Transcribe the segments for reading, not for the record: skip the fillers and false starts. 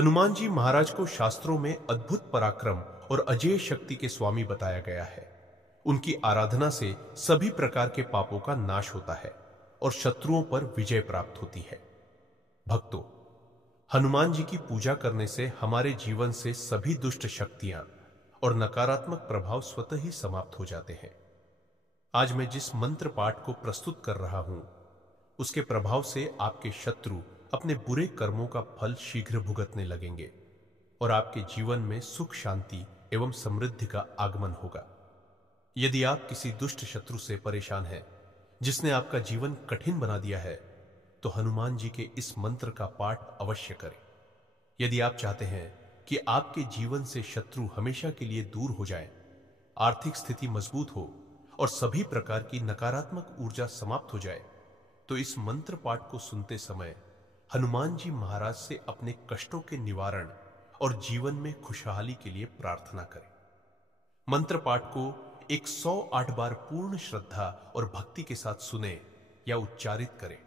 हनुमान जी महाराज को शास्त्रों में अद्भुत पराक्रम और अजेय शक्ति के स्वामी बताया गया है। उनकी आराधना से सभी प्रकार के पापों का नाश होता है और शत्रुओं पर विजय प्राप्त होती है। भक्तों, हनुमान जी की पूजा करने से हमारे जीवन से सभी दुष्ट शक्तियां और नकारात्मक प्रभाव स्वतः ही समाप्त हो जाते हैं। आज मैं जिस मंत्र पाठ को प्रस्तुत कर रहा हूं, उसके प्रभाव से आपके शत्रु अपने बुरे कर्मों का फल शीघ्र भुगतने लगेंगे और आपके जीवन में सुख, शांति एवं समृद्धि का आगमन होगा। यदि आप किसी दुष्ट शत्रु से परेशान हैं, जिसने आपका जीवन कठिन बना दिया है, तो हनुमान जी के इस मंत्र का पाठ अवश्य करें। यदि आप चाहते हैं कि आपके जीवन से शत्रु हमेशा के लिए दूर हो जाए, आर्थिक स्थिति मजबूत हो और सभी प्रकार की नकारात्मक ऊर्जा समाप्त हो जाए, तो इस मंत्र पाठ को सुनते समय हनुमान जी महाराज से अपने कष्टों के निवारण और जीवन में खुशहाली के लिए प्रार्थना करें। मंत्र पाठ को 108 बार पूर्ण श्रद्धा और भक्ति के साथ सुने या उच्चारित करें।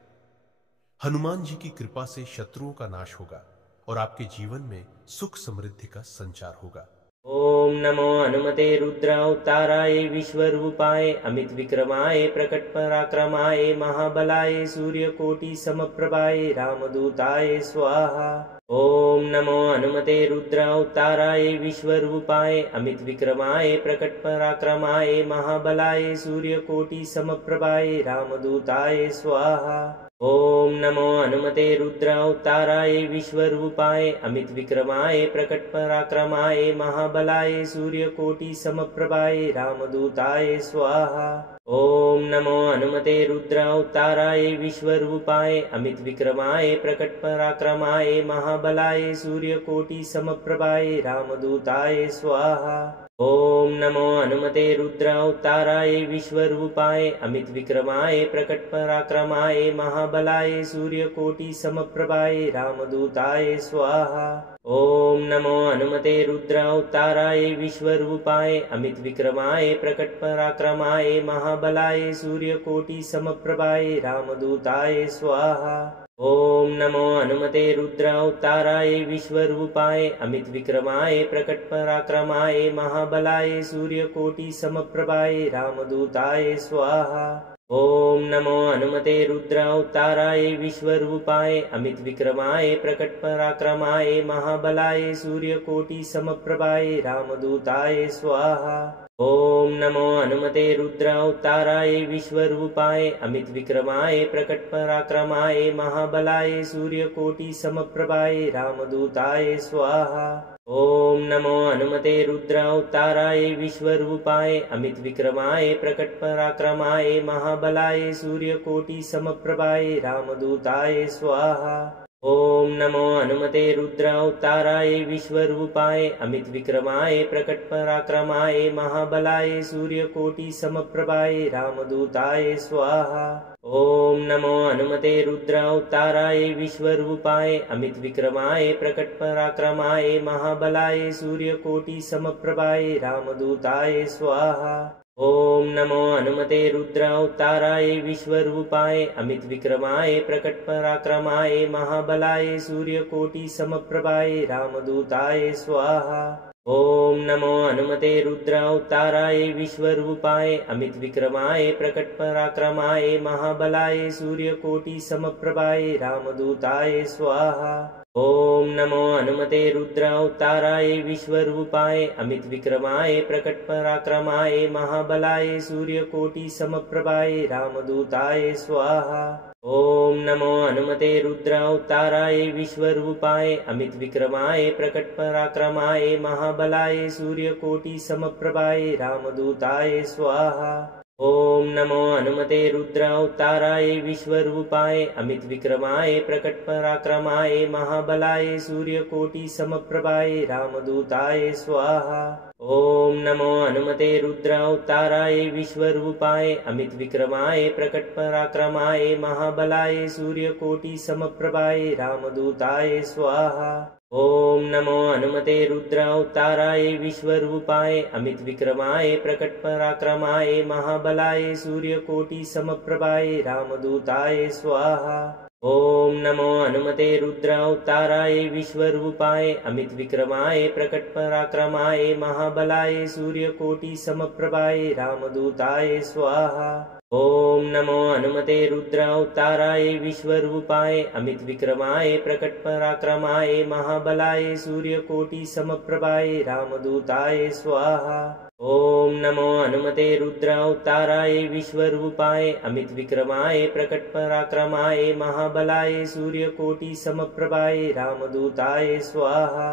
हनुमान जी की कृपा से शत्रुओं का नाश होगा और आपके जीवन में सुख समृद्धि का संचार होगा। ओम नमो हनुमते रुद्रावताराय विश्वरूपाय अमित विक्रमाय प्रकट पराक्रमाय महाबलाय सूर्यकोटि समप्रभाय रामदूताय स्वाहा। ओम नमो हनुमते रुद्रावताराय विश्वरूपाय अमित विक्रमाय प्रकट पराक्रमाय महाबलाय सूर्यकोटि समप्रभाय रामदूताय स्वाहा। ओम नमो हनुमते रुद्रावताराय विश्वरूपाय अमित विक्रमाय प्रकट पराक्रमाय महाबलाय सूर्यकोटि समप्रभाय रामदूताय स्वाहा। ओम नमो हनुमते रुद्रावताराय विश्वरूपाय अमित विक्रमाय प्रकट पराक्रमाय महाबलाय सूर्यकोटि समप्रभाय रामदूताय स्वाहा। ओम नमो हनुमते रुद्रावताराय विश्वरूपाय अमित विक्रमाय प्रकट पराक्रमाय महाबलाय सूर्यकोटि समप्रभाय रामदूताय स्वाहा। ओम नमो हनुमते रुद्रावताराय विश्वरूपाय अमित विक्रमाय प्रकट पराक्रमाय महाबलाय सूर्यकोटि समप्रभाय रामदूताय स्वाहा। ओम नमो हनुमते रुद्रावताराय विश्वरूपाय अमित विक्रमाय प्रकट पराक्रमाय महाबलाय सूर्यकोटि समप्रभाय रामदूताय स्वाहा। ओम नमो हनुमते रुद्रावताराय विश्वरूपाय अमित विक्रमाय प्रकट पराक्रमाय महाबलाय सूर्यकोटि समप्रभाय रामदूताय स्वाहा। ओम नमो हनुमते रुद्रावताराय विश्वरूपाय अमित विक्रमाय प्रकट पराक्रमाय महाबलाय सूर्यकोटि समप्रभाय रामदूताय स्वाहा। ओम नमो हनुमते रुद्रावताराय विश्वरूपाय अमित विक्रमाय प्रकट पराक्रमाय महाबलाय सूर्यकोटि समप्रभाय रामदूताय स्वाहा। ओम नमो हनुमते रुद्रावताराय विश्वरूपाय अमित विक्रमाय प्रकट पराक्रमाय महाबलाय सूर्यकोटि समप्रभाय रामदूताय स्वाहा। ओम नमो हनुमते रुद्रावताराय विश्वरूपाय अमित विक्रमाय प्रकट पराक्रमाय महाबलाय सूर्यकोटि समप्रभाय रामदूताय स्वाहा। ओम नमो हनुमते रुद्रावताराय विश्वरूपाय अमित विक्रमाय प्रकट पराक्रमाय महाबलाय सूर्यकोटि समप्रभाय रामदूताय स्वाहा। ओम नमो हनुमते रुद्रावताराय विश्वरूपाय अमित विक्रमाय प्रकट पराक्रमाय महाबलाय सूर्यकोटि समप्रभाय रामदूताय स्वाहा। ओम नमो हनुमते रुद्रावताराय विश्वरूपाय अमित विक्रमाय प्रकट पराक्रमाय महाबलाय सूर्यकोटि समप्रभाय रामदूताय स्वाहा। ओम नमो हनुमते रुद्रावताराय विश्वरूपाय अमित विक्रमाय प्रकट पराक्रमाय महाबलाय सूर्यकोटि समप्रभाय रामदूताय स्वाहा। ओम नमो हनुमते रुद्रावताराय विश्वरूपाय अमित विक्रमाय प्रकट पराक्रमाय महाबलाय सूर्यकोटि समप्रभाय रामदूताय स्वाहा। ओम नमो हनुमते रुद्रावताराय विश्वरूपाय अमित विक्रमाय प्रकट पराक्रमाय महाबलाय सूर्यकोटि समप्रभाय रामदूताय स्वाहा। ओम नमो हनुमते रुद्रावताराय विश्वरूपाय अमित विक्रमाय प्रकट पराक्रमाय महाबलाय सूर्यकोटि समप्रभाय रामदूताय स्वाहा। ॐ नमो हनुमते रुद्रावताराय विश्वरूपाय अमित विक्रमाय प्रकट पराक्रमाय महाबलाय सूर्यकोटि समप्रभाय रामदूताय स्वाहा। ॐ नमो हनुमते रुद्रावताराय विश्वरूपाय अमित विक्रमाय प्रकट पराक्रमाय महाबलाय सूर्यकोटि समप्रभाय रामदूताय स्वाहा। ॐ नमो हनुमते रुद्रावताराय विश्वरूपाय अमित विक्रमाय प्रकट पराक्रमाय महाबलाय सूर्यकोटि समप्रभाय रामदूताय स्वाहा।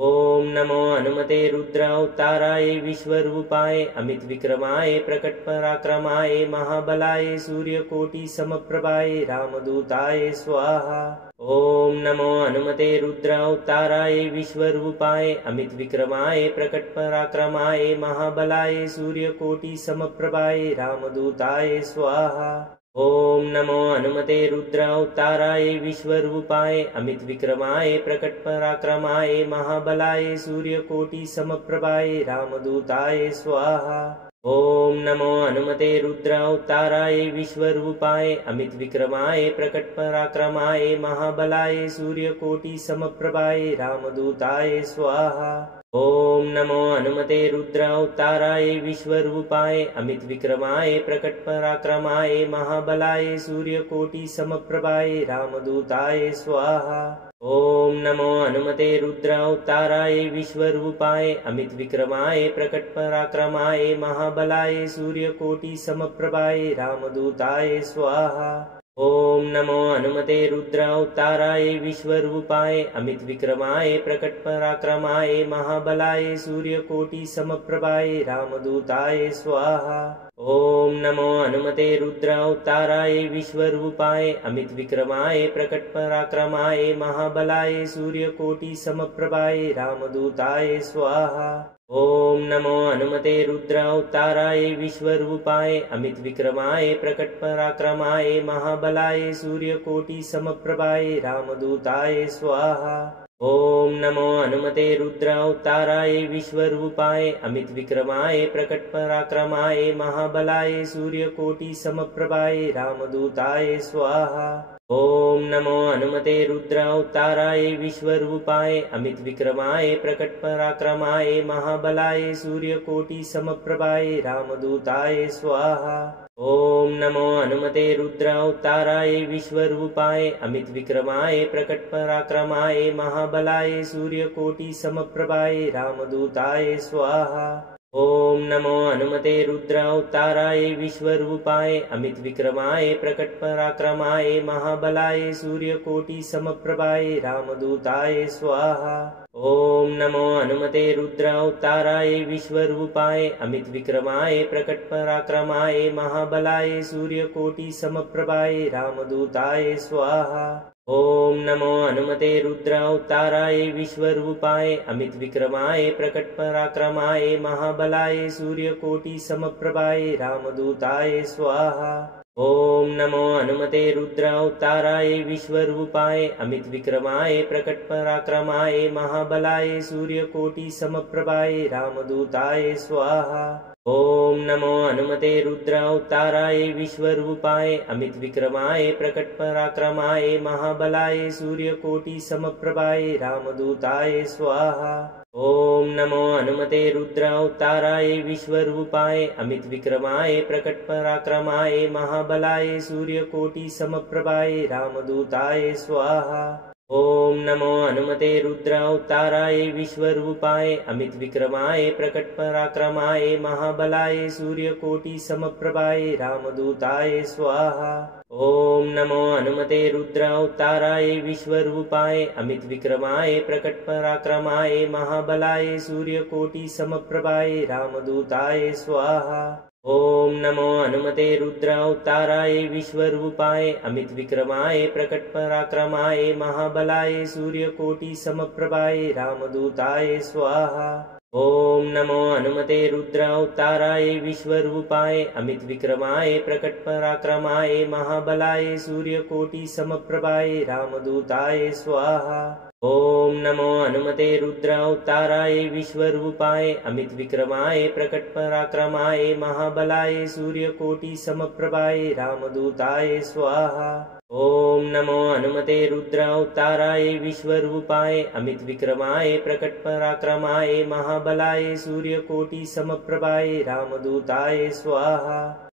ॐ नमो हनुमते रुद्रावताराय विश्वरूपाय अमित विक्रमाय प्रकट पराक्रमाय महाबलाय सूर्यकोटि समप्रभाय रामदूताय स्वाहा। ॐ नमो हनुमते रुद्रावताराय विश्वरूपाय अमित विक्रमाय प्रकट पराक्रमाय महाबलाय सूर्यकोटि समप्रभाय रामदूताय स्वाहा। ॐ नमो हनुमते रुद्रावताराय विश्वरूपाय अमित विक्रमाय प्रकट पराक्रमाय महाबलाय सूर्यकोटि समप्रभाय रामदूताय स्वाहा। ॐ नमो हनुमते रुद्रावताराय विश्वरूपाय अमित विक्रमाय प्रकट पराक्रमाय महाबलाय सूर्यकोटि समप्रभाय रामदूताय स्वाहा। ॐ नमो हनुमते रुद्रावताराय विश्वरूपाय अमित विक्रमाय प्रकट पराक्रमाय महाबलाय सूर्यकोटि समप्रभाय रामदूताय स्वाहा। ॐ नमो हनुमते रुद्रावताराय विश्वरूपाय अमित विक्रमाय प्रकट पराक्रमाय महाबलाय सूर्यकोटि समप्रभाय रामदूताय स्वाहा। ॐ नमो हनुमते रुद्रावताराय विश्वरूपाय अमित विक्रमाय प्रकट पराक्रमाय महाबलाय सूर्यकोटि समप्रभाय रामदूताय स्वाहा। ॐ नमो हनुमते रुद्रावताराय विश्वरूपाय अमित विक्रमाय प्रकट पराक्रमाय महाबलाय सूर्यकोटि समप्रभाय रामदूताय स्वाहा। ॐ नमो हनुमते रुद्रावताराय विश्वरूपाय अमित विक्रमाय प्रकट पराक्रमाय महाबलाय सूर्यकोटि समप्रभाय रामदूताय स्वाहा। ॐ नमो हनुमते रुद्रावताराय विश्वरूपाय अमित विक्रमाय प्रकट पराक्रमाय महाबलाय सूर्यकोटि समप्रभाय रामदूताय स्वाहा। ॐ नमो हनुमते रुद्रावताराय विश्वरूपाय अमित विक्रमाय प्रकट पराक्रमाय महाबलाय सूर्यकोटि समप्रभाय रामदूताय स्वाहा। ॐ नमो हनुमते रुद्रावताराय विश्वरूपाय अमित विक्रमाय प्रकट पराक्रमाय महाबलाय सूर्यकोटि समप्रभाय रामदूताय स्वाहा। ॐ नमो हनुमते रुद्रावताराय विश्वरूपाय अमित विक्रमाय प्रकट पराक्रमाय महाबलाय सूर्यकोटि समप्रभाय रामदूताय स्वाहा। ॐ नमो हनुमते रुद्रावताराय विश्वरूपाय अमित विक्रमाय प्रकट पराक्रमाय महाबलाय सूर्यकोटि समप्रभाय रामदूताय स्वाहा। ॐ नमो हनुमते रुद्रावताराय विश्वरूपाय अमित विक्रमाय प्रकट पराक्रमाय महाबलाय सूर्यकोटि समप्रभाय रामदूताय स्वाहा। ॐ नमो हनुमते रुद्रावताराय विश्वरूपाय अमित विक्रमाय प्रकट पराक्रमाय महाबलाय सूर्यकोटि समप्रभाय रामदूताय स्वाहा। ॐ नमो हनुमते रुद्रावताराय विश्वरूपाय अमित विक्रमाय प्रकट पराक्रमाय महाबलाय सूर्यकोटि समप्रभाय रामदूताय स्वाहा। ॐ नमो हनुमते रुद्रावताराय विश्वरूपाय अमित विक्रमाय प्रकट पराक्रमाय महाबलाय सूर्यकोटि समप्रभाय रामदूताय स्वाहा। ॐ नमो हनुमते रुद्रावताराय विश्वरूपाय अमित विक्रमाय प्रकट पराक्रमाय महाबलाय सूर्यकोटि समप्रभाय रामदूताय स्वाहा। ॐ नमो हनुमते रुद्रावताराय विश्वरूपाय अमित विक्रमाय प्रकट पराक्रमाय महाबलाय सूर्यकोटि समप्रभाय रामदूताय स्वाहा। ॐ नमो हनुमते रुद्रावताराय विश्वरूपाय अमित विक्रमाय प्रकट पराक्रमाय महाबलाय सूर्यकोटि समप्रभाय रामदूताय स्वाहा। ॐ नमो हनुमते रुद्रावताराय विश्वरूपाय अमित विक्रमाय प्रकट पराक्रमाय महाबलाय सूर्यकोटि समप्रभाय रामदूताय स्वाहा। ॐ नमो हनुमते रुद्रावताराय विश्वरूपाय अमित विक्रमाय प्रकट पराक्रमाय महाबलाय सूर्यकोटि समप्रभाय रामदूताय स्वाहा। ॐ नमो हनुमते रुद्रावताराय विश्वरूपाय अमित विक्रमाय प्रकट पराक्रमाय महाबलाय सूर्यकोटि समप्रभाय रामदूताय स्वाहा।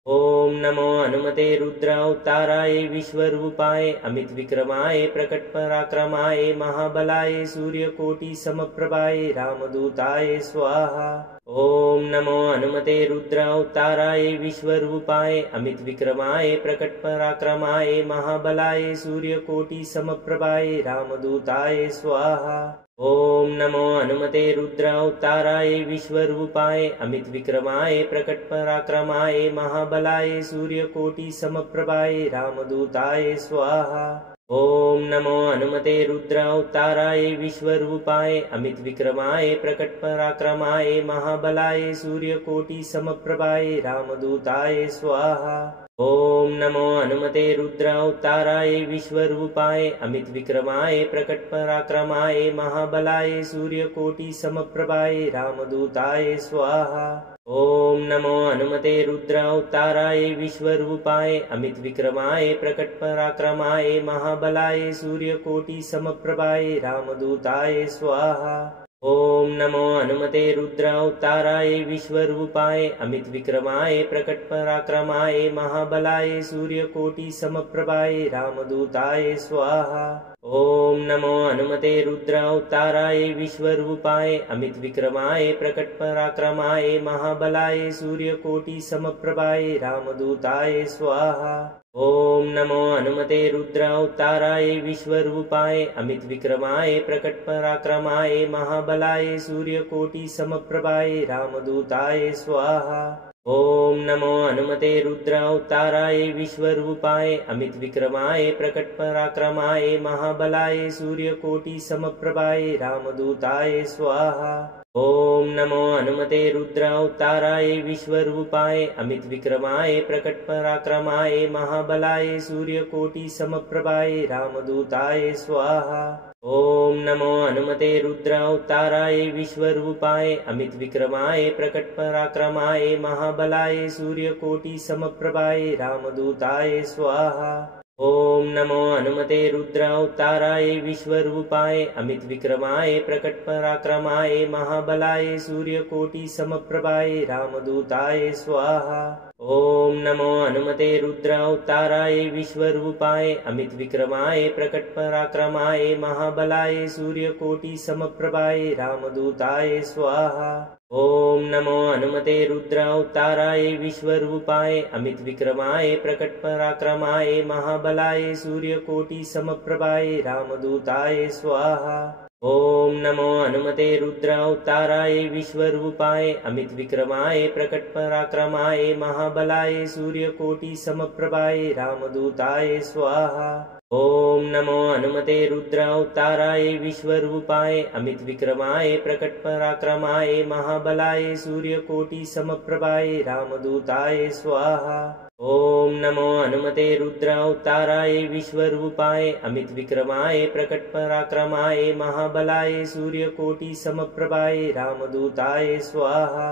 ॐ नमो हनुमते रुद्रावताराय विश्वरूपाय अमित विक्रमाय प्रकट पराक्रमाय महाबलाय सूर्यकोटि समप्रभाय रामदूताय स्वाहा। ॐ नमो हनुमते रुद्रावताराय विश्वरूपाय अमित विक्रमाय प्रकट पराक्रमाय महाबलाय सूर्यकोटि समप्रभाय रामदूताय स्वाहा। ॐ नमो हनुमते रुद्रावताराय विश्वरूपाय अमित विक्रमाय प्रकट पराक्रमाय महाबलाय सूर्यकोटि समप्रभाय रामदूताय स्वाहा। ॐ नमो हनुमते रुद्रावताराय विश्वरूपाय अमित विक्रमाय प्रकट पराक्रमाय महाबलाय सूर्यकोटि समप्रभाय रामदूताय स्वाहा। ॐ नमो हनुमते रुद्रावताराय विश्वरूपाय अमित विक्रमाय प्रकट पराक्रमाय महाबलाय सूर्यकोटि समप्रभाय रामदूताय स्वाहा। ॐ नमो हनुमते रुद्रावताराय विश्वरूपाय अमित विक्रमाय प्रकट पराक्रमाय महाबलाय सूर्यकोटि समप्रभाय रामदूताय स्वाहा। ॐ नमो हनुमते रुद्रावताराय विश्वरूपाय अमित विक्रमाय प्रकट पराक्रमाय महाबलाय सूर्यकोटि समप्रभाय रामदूताय स्वाहा। ॐ नमो हनुमते रुद्रावताराय विश्वरूपाय अमित विक्रमाय प्रकट पराक्रमाय महाबलाय सूर्यकोटि समप्रभाय रामदूताय स्वाहा। ॐ नमो हनुमते रुद्रावताराय विश्वरूपाय अमित विक्रमाय प्रकट पराक्रमाय महाबलाय सूर्यकोटि समप्रभाय रामदूताय स्वाहा। ॐ नमो हनुमते रुद्रावताराय विश्वरूपाय अमित विक्रमाय प्रकट पराक्रमाय महाबलाय सूर्यकोटि समप्रभाय रामदूताय स्वाहा। ॐ नमो हनुमते रुद्रावताराय विश्वरूपाय अमित विक्रमाय प्रकट पराक्रमाय महाबलाय सूर्यकोटि समप्रभाय रामदूताय स्वाहा। ॐ नमो हनुमते रुद्रावताराय विश्वरूपाय अमित विक्रमाय प्रकट पराक्रमाय महाबलाय सूर्यकोटि समप्रभाय रामदूताय स्वाहा। ॐ नमो हनुमते रुद्रावताराय विश्वरूपाय अमित विक्रमाय प्रकट पराक्रमाय महाबलाय सूर्यकोटि समप्रभाय रामदूताय स्वाहा। ॐ नमो हनुमते रुद्रावताराय विश्वरूपाय अमित विक्रमाय प्रकट पराक्रमाय महाबलाय सूर्यकोटि समप्रभाय रामदूताय स्वाहा। ॐ नमो हनुमते रुद्रावताराय विश्वरूपाय अमित विक्रमाय प्रकट पराक्रमाय महाबलाय सूर्यकोटि समप्रभाय रामदूताय स्वाहा। ॐ नमो हनुमते रुद्रावताराय विश्वरूपाय अमित विक्रमाय प्रकट पराक्रमाय महाबलाय सूर्यकोटि समप्रभाय रामदूताय स्वाहा। ॐ नमो हनुमते रुद्रावताराय विश्वरूपाय अमित विक्रमाय प्रकट पराक्रमाय महाबलाय सूर्यकोटि समप्रभाय रामदूताय स्वाहा। ॐ नमो हनुमते रुद्रावताराय विश्वरूपाय अमित विक्रमाय प्रकट पराक्रमाय महाबलाय सूर्यकोटि समप्रभाय रामदूताय स्वाहा।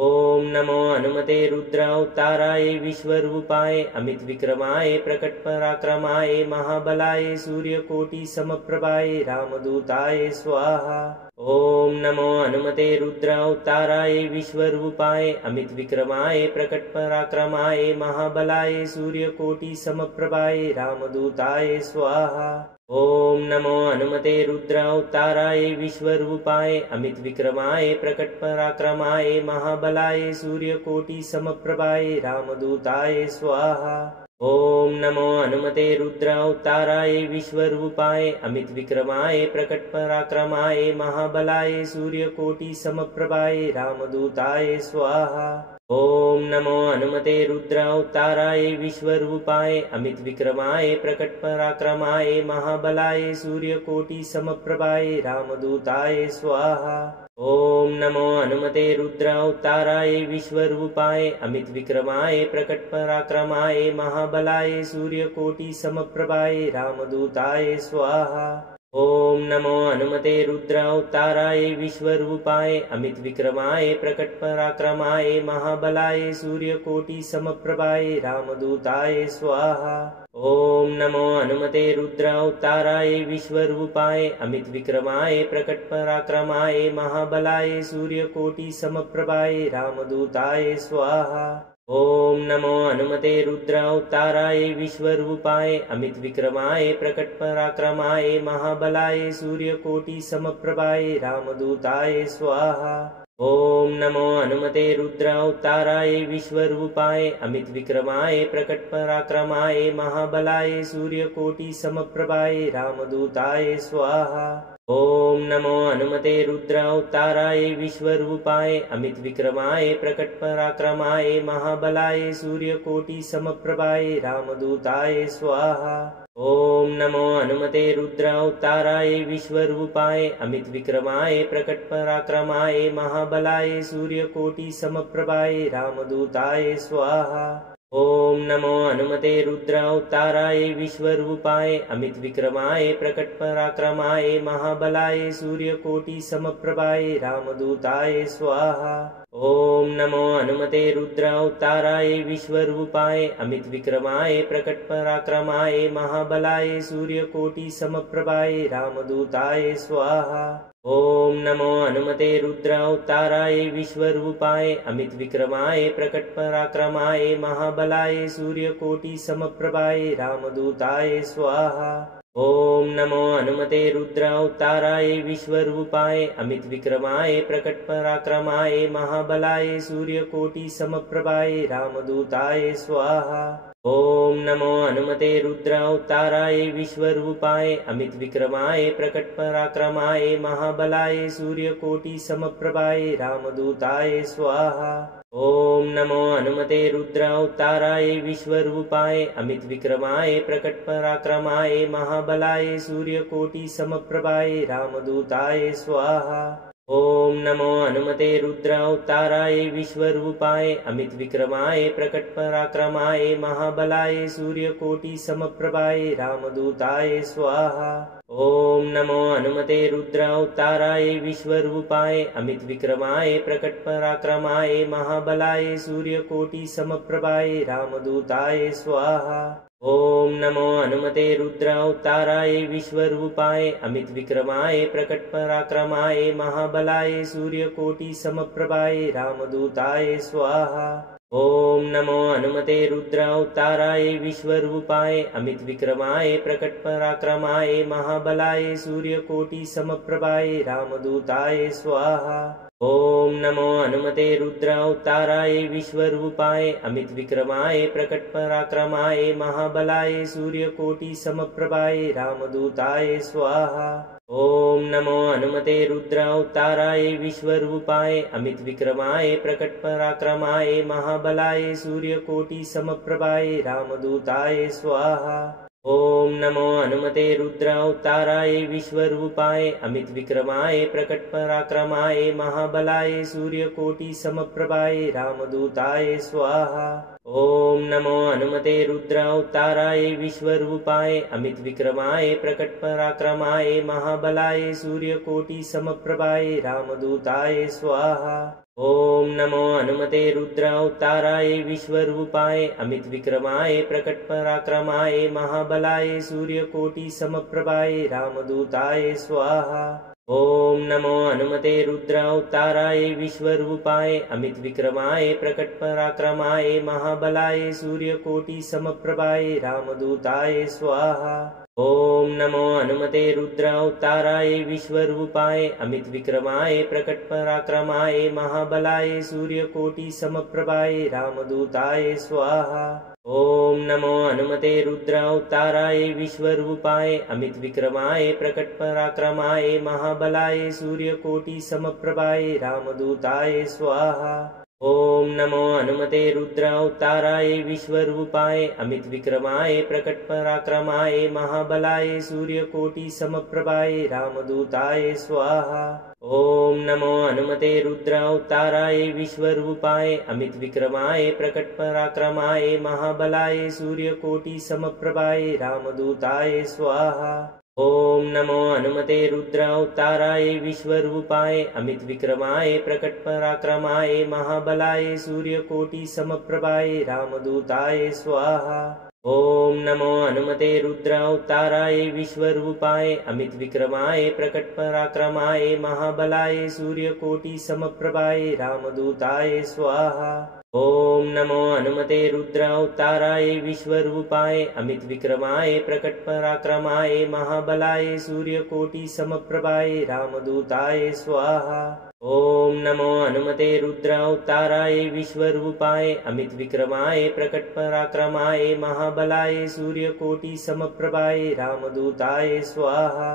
ॐ नमो हनुमते रुद्रावताराय विश्वरूपाय अमित विक्रमाय प्रकट पराक्रमाय महाबलाय सूर्यकोटि समप्रभाय रामदूताय स्वाहा। ॐ नमो हनुमते रुद्रावताराय विश्वरूपाय अमित विक्रमाय प्रकट पराक्रमाय महाबलाय सूर्यकोटि समप्रभाय रामदूताय स्वाहा। ॐ नमो हनुमते रुद्रावताराय विश्वरूपाय अमित विक्रमाय प्रकट पराक्रमाय महाबलाय सूर्यकोटि समप्रभाय रामदूताय स्वाहा। ॐ नमो हनुमते रुद्रावताराय विश्वरूपाय अमित विक्रमाय प्रकट पराक्रमाय महाबलाय सूर्यकोटि समप्रभाय रामदूताय स्वाहा। ॐ नमो हनुमते रुद्रावताराय विश्वरूपाय अमित विक्रमाय प्रकट पराक्रमाय महाबलाय सूर्यकोटि समप्रभाय रामदूताय स्वाहा। ॐ नमो हनुमते रुद्रावताराय विश्वरूपाय अमित विक्रमाय प्रकट पराक्रमाय महाबलाय सूर्यकोटि समप्रभाय रामदूताय स्वाहा। ॐ नमो हनुमते रुद्रावताराय विश्वरूपाय अमित विक्रमाय प्रकट पराक्रमाय महाबलाय सूर्यकोटि समप्रभाय रामदूताय स्वाहा। ओम नमो हनुमते रुद्रावताराय विश्वरूपाय अमित विक्रमाय प्रकट पराक्रमाय महाबलाय सूर्यकोटि समप्रभाय रामदूताय स्वाहा। ओम नमो हनुमते रुद्रावताराय विश्वरूपाय अमित विक्रमाय प्रकट पराक्रमाय महाबलाय सूर्यकोटि समप्रभाय रामदूताय स्वाहा। ओम नमो हनुमते रुद्रावताराय विश्वरूपाय अमित विक्रमाय प्रकट पराक्रमाय महाबलाय सूर्यकोटि समप्रभाय रामदूताय स्वाहा। ओम नमो हनुमते रुद्रावताराय विश्वरूपाय अमित विक्रमाय प्रकट पराक्रमाय महाबलाय सूर्यकोटि समप्रभाय रामदूताय स्वाहा। ओम नमो हनुमते रुद्रावताराय विश्वरूपाय अमित विक्रमाय प्रकट पराक्रमाय महाबलाय सूर्यकोटि समप्रभाय रामदूताय स्वाहा। ओम नमो हनुमते रुद्रावताराय विश्वरूपाय अमित विक्रमाय प्रकट पराक्रमाय महाबलाय सूर्यकोटि समप्रभाय रामदूताय स्वाहा। ओम नमो हनुमते रुद्रावताराय विश्वरूपाय अमित विक्रमाय प्रकट पराक्रमाय महाबलाय सूर्यकोटि समप्रभाय रामदूताय स्वाहा। ओम नमो हनुमते रुद्रावताराय विश्वरूपाय अमित विक्रमाय प्रकट पराक्रमाय महाबलाय सूर्यकोटि समप्रभाय रामदूताय स्वाहा। ओम नमो हनुमते रुद्रावताराय विश्वरूपाय अमित विक्रमाय प्रकट पराक्रमाय महाबलाय सूर्यकोटि समप्रभाय रामदूताय स्वाहा। ओम नमो हनुमते रुद्रावताराय विश्वरूपाय अमित विक्रमाय प्रकट पराक्रमाय महाबलाय सूर्यकोटि समप्रभाय रामदूताय स्वाहा। ओम नमो हनुमते रुद्रावताराय विश्वरूपाय अमित विक्रमाय प्रकट पराक्रमाय महाबलाय सूर्यकोटि समप्रभाय रामदूताय स्वाहा। ओम नमो हनुमते रुद्रावताराय विश्वरूपाय अमित विक्रमाय प्रकट पराक्रमाय महाबलाय सूर्यकोटि समप्रभाय रामदूताय स्वाहा। ओम नमो हनुमते रुद्रावताराय विश्वरूपाय अमित विक्रमाय प्रकट पराक्रमाय महाबलाय सूर्यकोटि समप्रभाय रामदूताय स्वाहा। ओम नमो हनुमते रुद्रावताराय विश्वरूपाय अमित विक्रमाय प्रकट पराक्रमाय महाबलाय सूर्यकोटि समप्रभाय रामदूताय स्वाहा। ओम नमो हनुमते रुद्रावताराय विश्वरूपाय अमित विक्रमाय प्रकट पराक्रमाय महाबलाय सूर्यकोटि समप्रभाय रामदूताय स्वाहा। ओम नमो हनुमते रुद्रावताराय विश्वरूपाय अमित विक्रमाय प्रकट पराक्रमाय महाबलाय सूर्यकोटि समप्रभाय रामदूताय स्वाहा। ओम नमो हनुमते रुद्रावताराय विश्वरूपाय अमित विक्रमाय प्रकट पराक्रमाय महाबलाय सूर्यकोटि समप्रभाय रामदूताय स्वाहा। ओम नमो हनुमते रुद्रावताराय विश्वरूपाय अमित विक्रमाय प्रकट पराक्रमाय महाबलाय सूर्यकोटि समप्रभाय रामदूताय स्वाहा। ओम नमो हनुमते रुद्रावताराय विश्वरूपाय अमित विक्रमाय प्रकट पराक्रमाय महाबलाय सूर्यकोटि समप्रभाय रामदूताय स्वाहा। ओम नमो हनुमते रुद्रावताराय विश्वरूपाय अमित विक्रमाय प्रकट पराक्रमाय महाबलाय सूर्यकोटि समप्रभाय रामदूताय स्वाहा। ओम नमो हनुमते रुद्रावताराय विश्वरूपाय अमित विक्रमाय प्रकट पराक्रमाय महाबलाय सूर्यकोटि समप्रभाय रामदूताय स्वाहा। ओम नमो हनुमते रुद्रावताराय विश्वरूपाय अमित विक्रमाय प्रकट पराक्रमाय महाबलाय सूर्यकोटि समप्रभाय रामदूताय स्वाहा। ओम नमो हनुमते रुद्रावताराय विश्वरूपाय अमित विक्रमाय प्रकट पराक्रमाय महाबलाय सूर्यकोटि समप्रभाय रामदूताय स्वाहा। ओम नमो हनुमते रुद्रावताराय विश्वरूपाय अमित विक्रमाय प्रकट पराक्रमाय महाबलाय सूर्यकोटि समप्रभाय रामदूताय स्वाहा। ओम नमो हनुमते रुद्रावताराय विश्वरूपाय अमित विक्रमाय प्रकट पराक्रमाय महाबलाय सूर्यकोटि समप्रभाय रामदूताय स्वाहा। ओम नमो हनुमते रुद्रावताराय विश्वरूपाय अमित विक्रमाय प्रकट पराक्रमाय महाबलाय सूर्यकोटि समप्रभाय रामदूताय स्वाहा। ॐ नमो हनुमते रुद्रावताराय विश्वरूपाय अमित विक्रमाय प्रकट पराक्रमाय महाबलाय सूर्यकोटि समप्रभाय रामदूताय स्वाहा। ॐ नमो हनुमते रुद्रावताराय विश्वरूपाय अमित विक्रमाय प्रकट पराक्रमाय महाबलाय सूर्यकोटि समप्रभाय रामदूताय स्वाहा। ॐ नमो हनुमते रुद्रावताराय विश्वरूपाय अमित विक्रमाय प्रकट पराक्रमाय महाबलाय सूर्यकोटि समप्रभाय रामदूताय स्वाहा।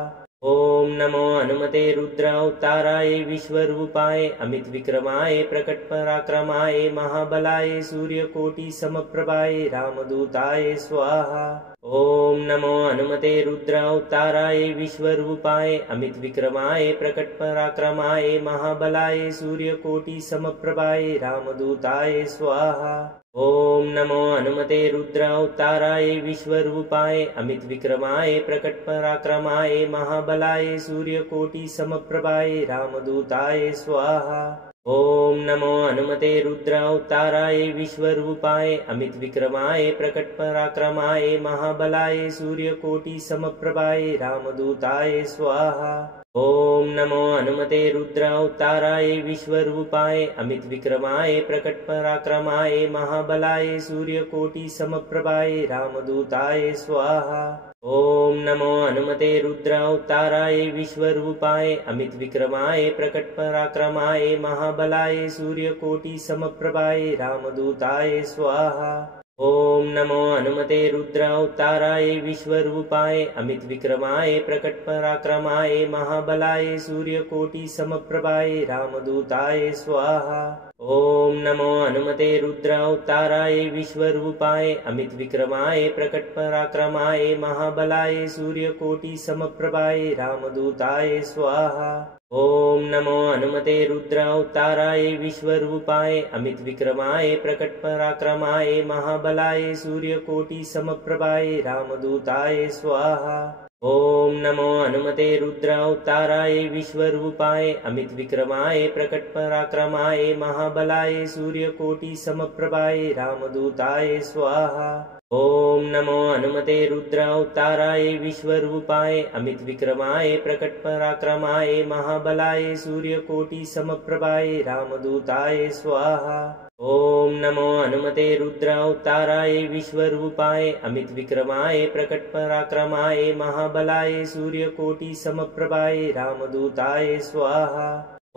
ॐ नमो हनुमते रुद्रावताराय विश्वरूपाय अमित विक्रमाय प्रकट पराक्रमाय महाबलाय सूर्यकोटि समप्रभाय रामदूताय स्वाहा। ॐ नमो हनुमते रुद्रावताराय विश्वरूपाय अमित विक्रमाय प्रकट पराक्रमाय महाबलाय सूर्यकोटि समप्रभाय रामदूताय स्वाहा। ॐ नमो हनुमते रुद्रावताराय विश्वरूपाय अमित विक्रमाय प्रकट पराक्रमाय महाबलाय सूर्यकोटि समप्रभाय रामदूताय स्वाहा। ॐ नमो हनुमते रुद्रावताराय विश्वरूपाय अमित विक्रमाय प्रकट पराक्रमाय महाबलाय सूर्यकोटि समप्रभाय रामदूताय स्वाहा। ॐ नमो हनुमते रुद्रावताराय विश्वरूपाय अमित विक्रमाय प्रकट पराक्रमाय महाबलाय सूर्यकोटि समप्रभाय रामदूताय स्वाहा। ॐ नमो हनुमते रुद्रावताराय विश्वरूपाय अमित विक्रमाय प्रकट पराक्रमाय महाबलाय सूर्यकोटि समप्रभाय रामदूताय स्वाहा। ॐ नमो हनुमते रुद्रावताराय विश्वरूपाय अमित विक्रमाय प्रकट पराक्रमाय महाबलाय सूर्यकोटि समप्रभाय रामदूताय स्वाहा। ॐ नमो हनुमते रुद्रावताराय विश्वरूपाय अमित विक्रमाय प्रकट पराक्रमाय महाबलाय सूर्यकोटि समप्रभाय रामदूताय स्वाहा। ॐ नमो हनुमते रुद्रावताराय विश्वरूपाय अमित विक्रमाय प्रकट पराक्रमाय महाबलाय सूर्यकोटि समप्रभाय रामदूताय स्वाहा। ॐ नमो हनुमते रुद्रावताराय विश्वरूपाय अमित विक्रमाय प्रकट पराक्रमाय महाबलाय सूर्यकोटि समप्रभाय रामदूताय स्वाहा। ॐ नमो हनुमते रुद्रावताराय विश्वरूपाय अमित विक्रमाय प्रकट पराक्रमाय महाबलाय सूर्यकोटि समप्रभाय रामदूताय स्वाहा। ॐ नमो हनुमते रुद्रावताराय विश्वरूपाय अमित विक्रमाय प्रकट पराक्रमाय महाबलाय सूर्यकोटि समप्रभाय रामदूताय स्वाहा।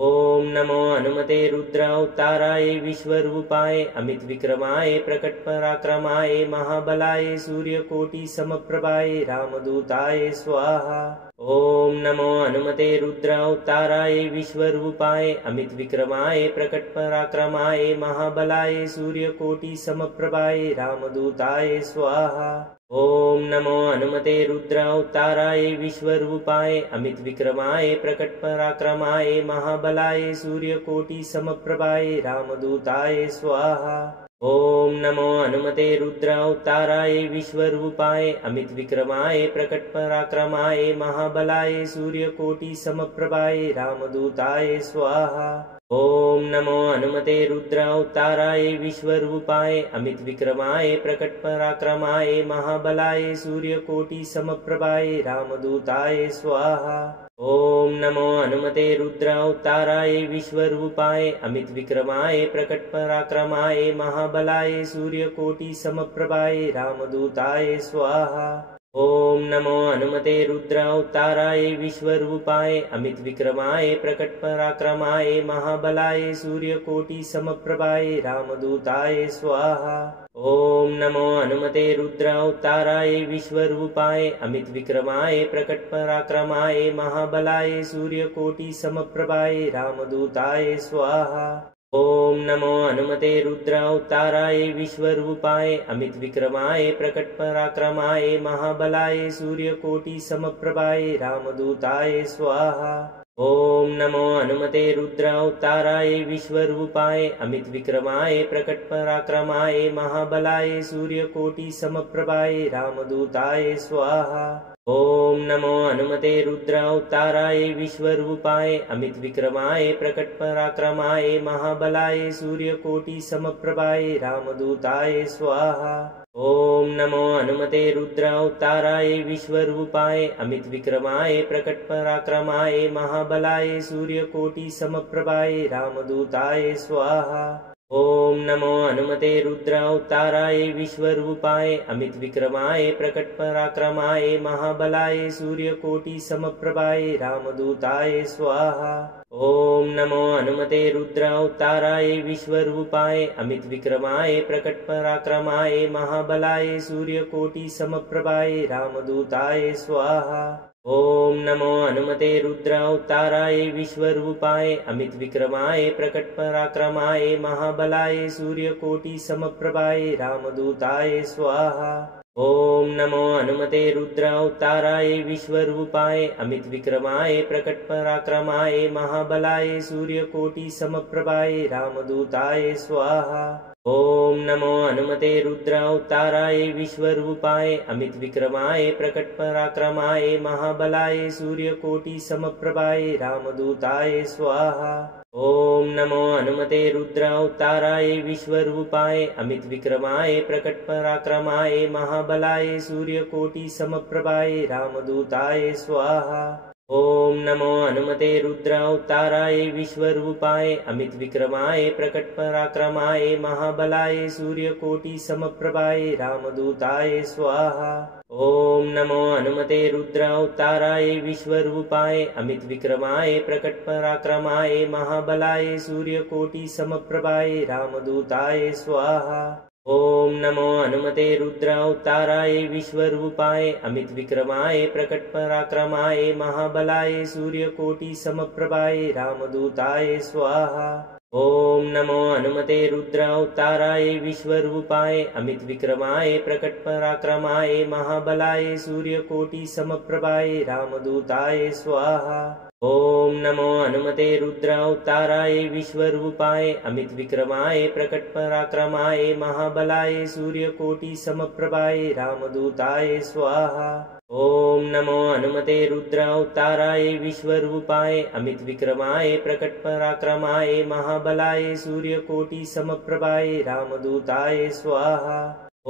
ॐ नमो हनुमते रुद्रावताराय विश्वरूपाय अमित विक्रमाय प्रकट पराक्रमाय महाबलाय सूर्यकोटि समप्रभाय रामदूताय स्वाहा। ॐ नमो हनुमते रुद्रावताराय विश्वरूपाय अमित विक्रमाय प्रकट पराक्रमाय महाबलाय सूर्यकोटि समप्रभाय रामदूताय स्वाहा। ॐ नमो हनुमते रुद्रावताराय विश्वरूपाय अमित विक्रमाय प्रकट पराक्रमाय महाबलाय सूर्यकोटि समप्रभाय रामदूताय स्वाहा। ॐ नमो हनुमते रुद्रावताराय विश्वरूपाय अमित विक्रमाय प्रकट पराक्रमाय महाबलाय सूर्यकोटि समप्रभाय रामदूताय स्वाहा। ॐ नमो हनुमते रुद्रावताराय विश्वरूपाय अमित विक्रमाय प्रकट पराक्रमाय महाबलाय सूर्यकोटि समप्रभाय रामदूताय स्वाहा। ॐ नमो हनुमते रुद्रावताराय विश्वरूपाय अमित विक्रमाय प्रकट पराक्रमाय महाबलाय सूर्यकोटि समप्रभाय रामदूताय स्वाहा। ॐ नमो हनुमते रुद्रावताराय विश्वरूपाय अमित विक्रमाय प्रकट पराक्रमाय महाबलाय सूर्यकोटि समप्रभाय रामदूताय स्वाहा। ॐ नमो हनुमते रुद्रावताराय विश्वरूपाय अमित विक्रमाय प्रकट पराक्रमाय महाबलाय सूर्यकोटि समप्रभाय रामदूताय स्वाहा। ॐ नमो हनुमते रुद्रावताराय विश्वरूपाय अमित विक्रमाय प्रकट पराक्रमाय महाबलाय सूर्यकोटि समप्रभाय रामदूताय स्वाहा। ॐ नमो हनुमते रुद्रावताराय विश्वरूपाय अमित विक्रमाय प्रकट पराक्रमाय महाबलाय सूर्यकोटि समप्रभाय रामदूताय स्वाहा। ॐ नमो हनुमते रुद्रावताराय विश्वरूपाय अमित विक्रमाय प्रकट पराक्रमाय महाबलाय सूर्यकोटि समप्रभाय रामदूताय स्वाहा। ओम नमो हनुमते रुद्रावताराय विश्वरूपाय अमित विक्रमाय प्रकट पराक्रमाय महाबलाय सूर्यकोटि समप्रभाय रामदूताय स्वाहा। ओम नमो हनुमते रुद्रावताराय विश्वरूपाय अमित विक्रमाय प्रकट पराक्रमाय महाबलाय सूर्यकोटि समप्रभाय रामदूताय स्वाहा। ओम नमो हनुमते रुद्रावताराय विश्वरूपाय अमित विक्रमाय प्रकट पराक्रमाय महाबलाय सूर्यकोटि समप्रभाय रामदूताय स्वाहा। ओम नमो हनुमते रुद्रावताराय विश्वरूपाय अमित विक्रमाय प्रकट पराक्रमाय महाबलाय सूर्यकोटि समप्रभाय रामदूताय स्वाहा। ओम नमो हनुमते रुद्रावताराय विश्वरूपाय अमित विक्रमाय प्रकट पराक्रमाय महाबलाय सूर्यकोटि समप्रभाय रामदूताय स्वाहा। ओम नमो हनुमते रुद्रावताराय विश्वरूपाय अमित विक्रमाय प्रकट पराक्रमाय महाबलाय सूर्यकोटि समप्रभाय रामदूताय स्वाहा। ओम नमो हनुमते रुद्रावताराय विश्वरूपाय अमित विक्रमाय प्रकट पराक्रमाय महाबलाय सूर्यकोटि समप्रभाय रामदूताय स्वाहा। ओम नमो हनुमते रुद्रावताराय विश्वरूपाय अमित विक्रमाय प्रकट पराक्रमाय महाबलाय सूर्यकोटि समप्रभाय रामदूताय स्वाहा। ओम नमो हनुमते रुद्रावताराय विश्वरूपाय अमित विक्रमाय प्रकट पराक्रमाय महाबलाय सूर्यकोटि समप्रभाय रामदूताय स्वाहा। ओम नमो हनुमते रुद्रावताराय विश्वरूपाय अमित विक्रमाय प्रकट पराक्रमाय महाबलाय सूर्यकोटि समप्रभाय रामदूताय स्वाहा। ओम नमो हनुमते रुद्रावताराय विश्वरूपाय अमित विक्रमाय प्रकट पराक्रमाय महाबलाय सूर्यकोटि समप्रभाय रामदूताय स्वाहा। ओम नमो हनुमते रुद्रावताराय विश्वरूपाय अमित विक्रमाय प्रकट पराक्रमाय महाबलाय सूर्यकोटि समप्रभाय रामदूताय स्वाहा। ओम नमो हनुमते रुद्रावताराय विश्वरूपाय अमित विक्रमाय प्रकट पराक्रमाय महाबलाय सूर्यकोटि समप्रभाय रामदूताय स्वाहा।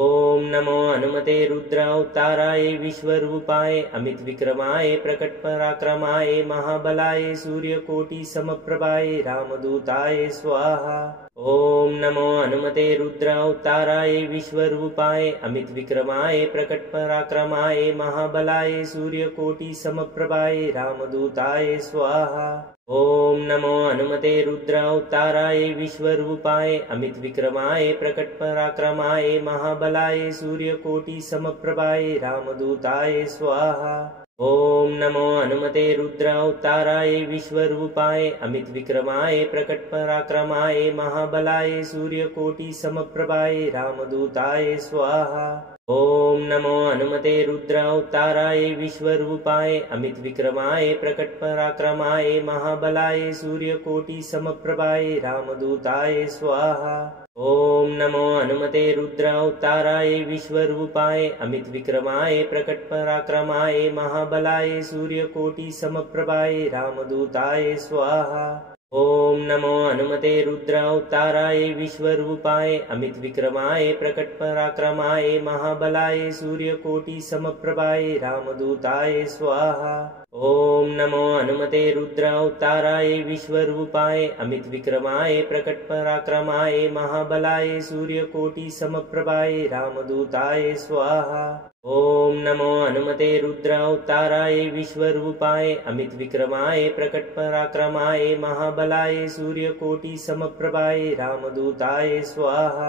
ओम नमो हनुमते रुद्रावताराय विश्वरूपाय अमित विक्रमाय प्रकट पराक्रमाय महाबलाय सूर्यकोटि समप्रभाय रामदूताय स्वाहा। ओम नमो हनुमते रुद्रावताराय विश्वरूपाय अमित विक्रमाय प्रकट पराक्रमाय महाबलाय सूर्यकोटि समप्रभाय रामदूताय स्वाहा। ओम नमो हनुमते रुद्रावताराय विश्वरूपाय अमित विक्रमाय प्रकट पराक्रमाय महाबलाय सूर्यकोटि समप्रभाय रामदूताय स्वाहा। ओम नमो हनुमते रुद्रावताराय विश्वरूपाय अमित विक्रमाय प्रकट पराक्रमाय महाबलाय सूर्यकोटि समप्रभाय रामदूताय स्वाहा। ओम नमो हनुमते रुद्रावताराय विश्वरूपाय अमित विक्रमाय प्रकट पराक्रमाय महाबलाय सूर्यकोटि समप्रभाय रामदूताय स्वाहा। ओम नमो हनुमते रुद्रावताराय विश्वरूपाय अमित विक्रमाय प्रकट पराक्रमाय महाबलाय सूर्यकोटि समप्रभाय रामदूताय स्वाहा। ओम नमो हनुमते रुद्रावताराय विश्वरूपाय अमित विक्रमाय प्रकट पराक्रमाय महाबलाय सूर्यकोटि समप्रभाय रामदूताय स्वाहा। ओम नमो हनुमते रुद्रावताराय विश्वरूपाय अमित विक्रमाय प्रकट पराक्रमाय महाबलाय सूर्यकोटि समप्रभाय रामदूताय स्वाहा। ओम नमो हनुमते रुद्रावताराय विश्वरूपाय अमित विक्रमाय प्रकट पराक्रमाय महाबलाय सूर्यकोटि समप्रभाय रामदूताय स्वाहा।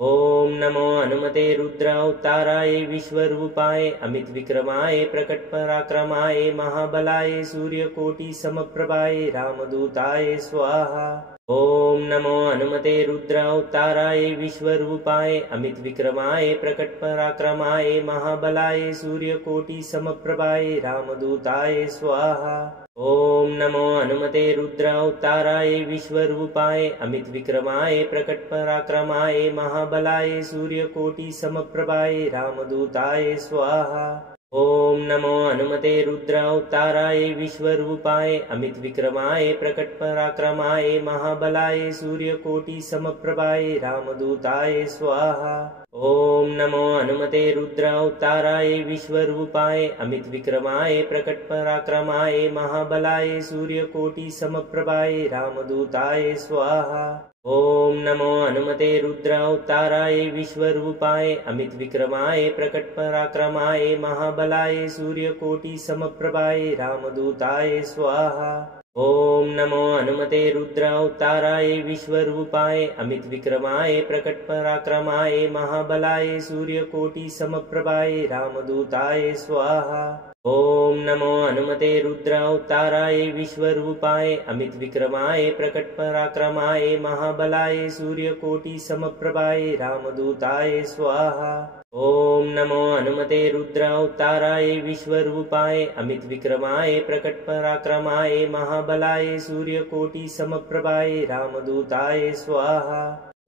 ओम नमो हनुमते रुद्रावताराय विश्वरूपाय अमित विक्रमाय प्रकट पराक्रमाय महाबलाय सूर्यकोटि समप्रभाय रामदूताय स्वाहा। ओम नमो हनुमते रुद्रावताराय विश्वरूपाय अमित विक्रमाय प्रकट पराक्रमाय महाबलाय सूर्यकोटि समप्रभाय रामदूताय स्वाहा। ओम नमो हनुमते रुद्रावताराय विश्वरूपाय अमित विक्रमाय प्रकट पराक्रमाय महाबलाय सूर्यकोटि समप्रभाय रामदूताय स्वाहा। ओम नमो हनुमते रुद्रावताराय विश्वरूपाय अमित विक्रमाय प्रकट पराक्रमाय महाबलाय सूर्यकोटि समप्रभाय रामदूताय स्वाहा। ॐ नमो हनुमते रुद्रावताराय विश्वरूपाय अमित विक्रमाय प्रकट पराक्रमाय महाबलाय सूर्यकोटि समप्रभाय रामदूताय स्वाहा। ॐ नमो हनुमते रुद्रावताराय विश्वरूपाय अमित विक्रमाय प्रकट पराक्रमाय महाबलाय सूर्यकोटि समप्रभाय रामदूताय स्वाहा। ॐ नमो हनुमते रुद्रावताराय विश्वरूपाय अमित विक्रमाय प्रकट पराक्रमाय महाबलाय सूर्यकोटि समप्रभाय रामदूताय स्वाहा। ॐ नमो हनुमते रुद्रावताराय विश्वरूपाय अमित विक्रमाय प्रकट पराक्रमाय महाबलाय सूर्यकोटि समप्रभाय रामदूताय स्वाहा। ॐ नमो हनुमते रुद्रावताराय विश्वरूपाय अमित विक्रमाय प्रकट पराक्रमाय महाबलाय सूर्यकोटि समप्रभाय रामदूताय स्वाहा।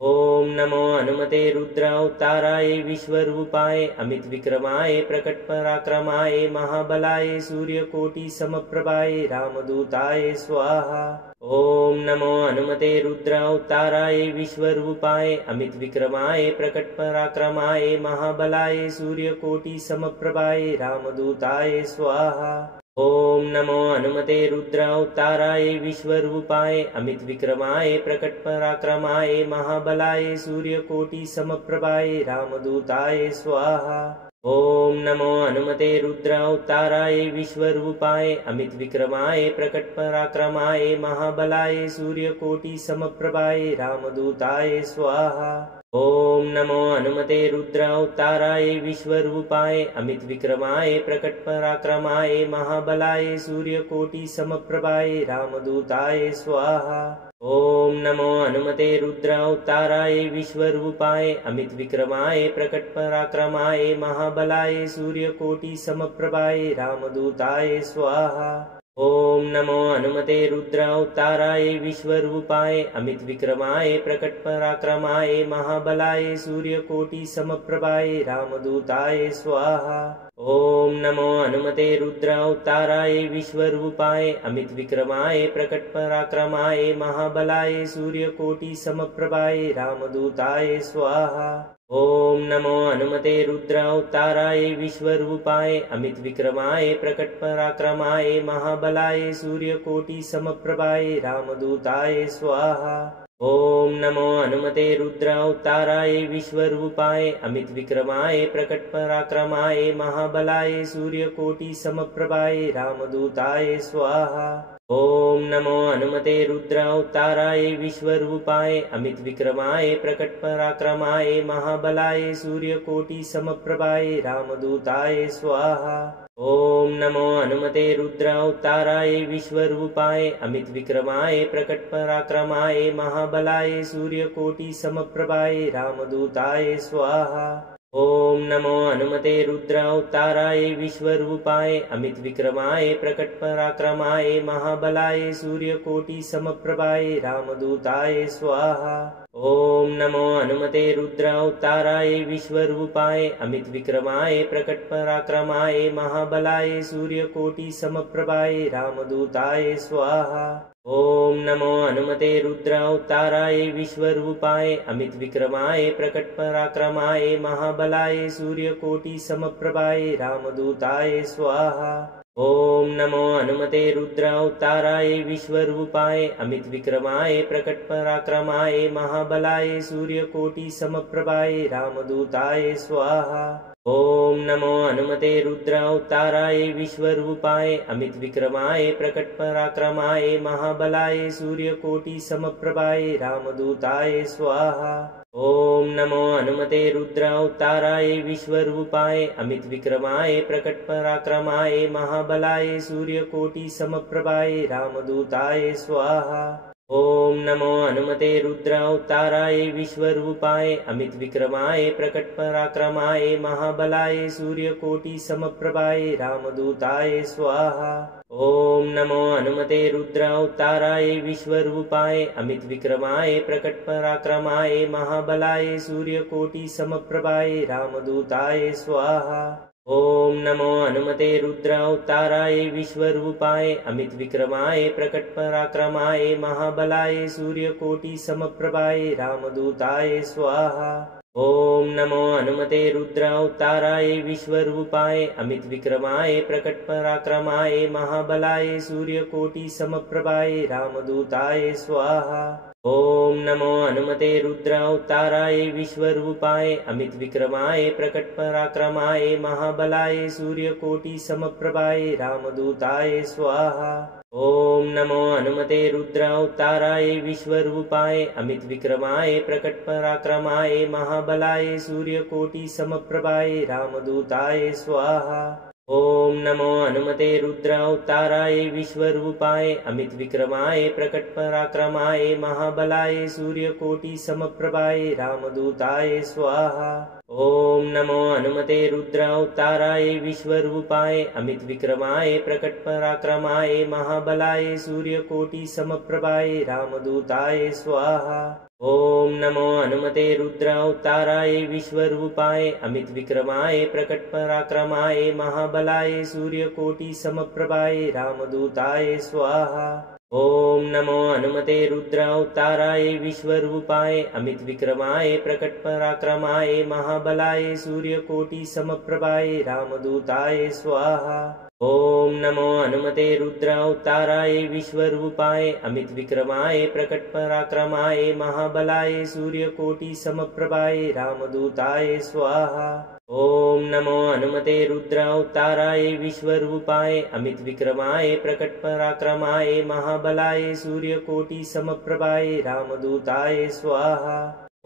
ॐ नमो हनुमते रुद्रावताराय विश्वरूपाय अमित विक्रमाय प्रकट पराक्रमाय महाबलाय सूर्यकोटि समप्रभाय रामदूताय स्वाहा। ॐ नमो हनुमते रुद्रावताराय विश्वरूपाय अमित विक्रमाय प्रकट पराक्रमाय महाबलाय सूर्यकोटि समप्रभाय रामदूताय स्वाहा। ॐ नमो हनुमते रुद्रावताराय विश्वरूपाय अमित विक्रमाय प्रकट पराक्रमाय महाबलाय सूर्यकोटि समप्रभाय रामदूताय स्वाहा। ॐ नमो हनुमते रुद्रावताराय विश्वरूपाय अमित विक्रमाय प्रकट पराक्रमाय महाबलाय सूर्यकोटि समप्रभाय रामदूताय स्वाहा। ॐ नमो हनुमते रुद्रावताराय विश्वरूपाय अमित विक्रमाय प्रकट पराक्रमाय महाबलाय सूर्यकोटि समप्रभाय रामदूताय स्वाहा। ॐ नमो हनुमते रुद्रावताराय विश्वरूपाय अमित विक्रमाय प्रकट पराक्रमाय महाबलाय सूर्यकोटि समप्रभाय रामदूताय स्वाहा। ॐ नमो हनुमते रुद्रावताराय विश्वरूपाय अमित विक्रमाय प्रकट पराक्रमाय महाबलाय सूर्यकोटि समप्रभाय रामदूताय स्वाहा। ॐ नमो हनुमते रुद्रावताराय विश्वरूपाय अमित विक्रमाय प्रकट पराक्रमाय महाबलाय सूर्यकोटि समप्रभाय रामदूताय स्वाहा। ॐ नमो हनुमते रुद्रावताराय विश्वरूपाय अमित विक्रमाय प्रकट पराक्रमाय महाबलाय सूर्यकोटि समप्रभाय रामदूताय स्वाहा। ॐ नमो हनुमते रुद्रावताराय विश्वरूपाय अमित विक्रमाय प्रकट पराक्रमाय महाबलाय सूर्यकोटि समप्रभाय रामदूताय स्वाहा। ॐ नमो हनुमते रुद्रावताराय विश्वरूपाय अमित विक्रमाय प्रकट पराक्रमाय महाबलाय सूर्यकोटि समप्रभाय रामदूताय स्वाहा। ॐ नमो हनुमते रुद्रावताराय विश्वरूपाय अमित विक्रमाय प्रकट पराक्रमाय महाबलाय सूर्यकोटि समप्रभाय रामदूताय स्वाहा। ॐ नमो हनुमते रुद्रावताराय विश्वरूपाय अमित विक्रमाय प्रकट पराक्रमाय महाबलाय सूर्यकोटि समप्रभाय रामदूताय स्वाहा। ॐ नमो हनुमते रुद्रावताराय विश्वरूपाय अमित विक्रमाय प्रकट पराक्रमाय महाबलाय सूर्यकोटि समप्रभाय रामदूताय स्वाहा। ॐ नमो हनुमते रुद्रावताराय विश्वरूपाय अमित विक्रमाय प्रकट पराक्रमाय महाबलाय सूर्यकोटि समप्रभाय रामदूताय स्वाहा। ॐ नमो हनुमते रुद्रावताराय विश्वरूपाय अमित विक्रमाय प्रकट पराक्रमाय महाबलाय सूर्यकोटि समप्रभाय रामदूताय स्वाहा। ॐ नमो हनुमते रुद्रावताराय विश्वरूपाय अमित विक्रमाय प्रकट पराक्रमाय महाबलाय सूर्यकोटि समप्रभाय रामदूताय स्वाहा। ॐ नमो हनुमते रुद्रावताराय विश्वरूपाय अमित विक्रमाय प्रकट पराक्रमाय महाबलाय सूर्यकोटि समप्रभाय रामदूताय स्वाहा। ॐ नमो हनुमते रुद्रावताराय विश्वरूपाय अमित विक्रमाय प्रकट पराक्रमाय महाबलाय सूर्यकोटि समप्रभाय रामदूताय स्वाहा। ॐ नमो हनुमते रुद्रावताराय विश्वरूपाय अमित विक्रमाय प्रकट पराक्रमाय महाबलाय सूर्यकोटि समप्रभाय रामदूताय स्वाहा। ॐ नमो हनुमते रुद्रावताराय विश्वरूपाय अमित विक्रमाय प्रकट पराक्रमाय महाबलाय सूर्यकोटि समप्रभाय रामदूताय स्वाहा। ॐ नमो हनुमते रुद्रावताराय विश्वरूपाय अमितविक्रमाय प्रकटपराक्रमाय महाबलाय सूर्यकोटिसमप्रभाय रामदूताय स्वाहा। ॐ नमो हनुमते रुद्रावताराय विश्वरूपाय अमितविक्रमाय प्रकटपराक्रमाय महाबलाय सूर्यकोटिसमप्रभाय रामदूताय स्वाहा। ॐ नमो हनुमते रुद्रावताराय विश्वरूपाय अमितविक्रमाय प्रकटपराक्रमाय महाबलाय सूर्यकोटिसमप्रभाय रामदूताय स्वाहा। ॐ नमो हनुमते रुद्रावताराय विश्वरूपाय अमितविक्रमाय प्रकटपराक्रमाय महाबलाय सूर्यकोटिसमप्रभाय रामदूताय स्वाहा। ॐ नमो हनुमते रुद्रावताराय विश्वरूपाय अमितविक्रमाय प्रकटपराक्रमाय महाबलाय सूर्यकोटिसमप्रभाय रामदूताय स्वाहा। ॐ नमो हनुमते रुद्रावताराय विश्वरूपाय अमितविक्रमाय प्रकटपराक्रमाय महाबलाय सूर्यकोटिसमप्रभाय रामदूताय स्वाहा। ॐ नमो हनुमते रुद्रावताराय विश्वरूपाय अमितविक्रमाय प्रकटपराक्रमाय महाबलाय सूर्यकोटिसमप्रभाय रामदूताय स्वाहा। ॐ नमो हनुमते रुद्रावताराय विश्वरूपाय अमितविक्रमाय प्रकटपराक्रमाय महाबलाय सूर्यकोटिसमप्रभाय रामदूताय स्वाहा। ॐ नमो हनुमते रुद्रावताराय विश्वरूपाय अमितविक्रमाय प्रकटपराक्रमाय महाबलाय सूर्यकोटिसमप्रभाय रामदूताय स्वाहा।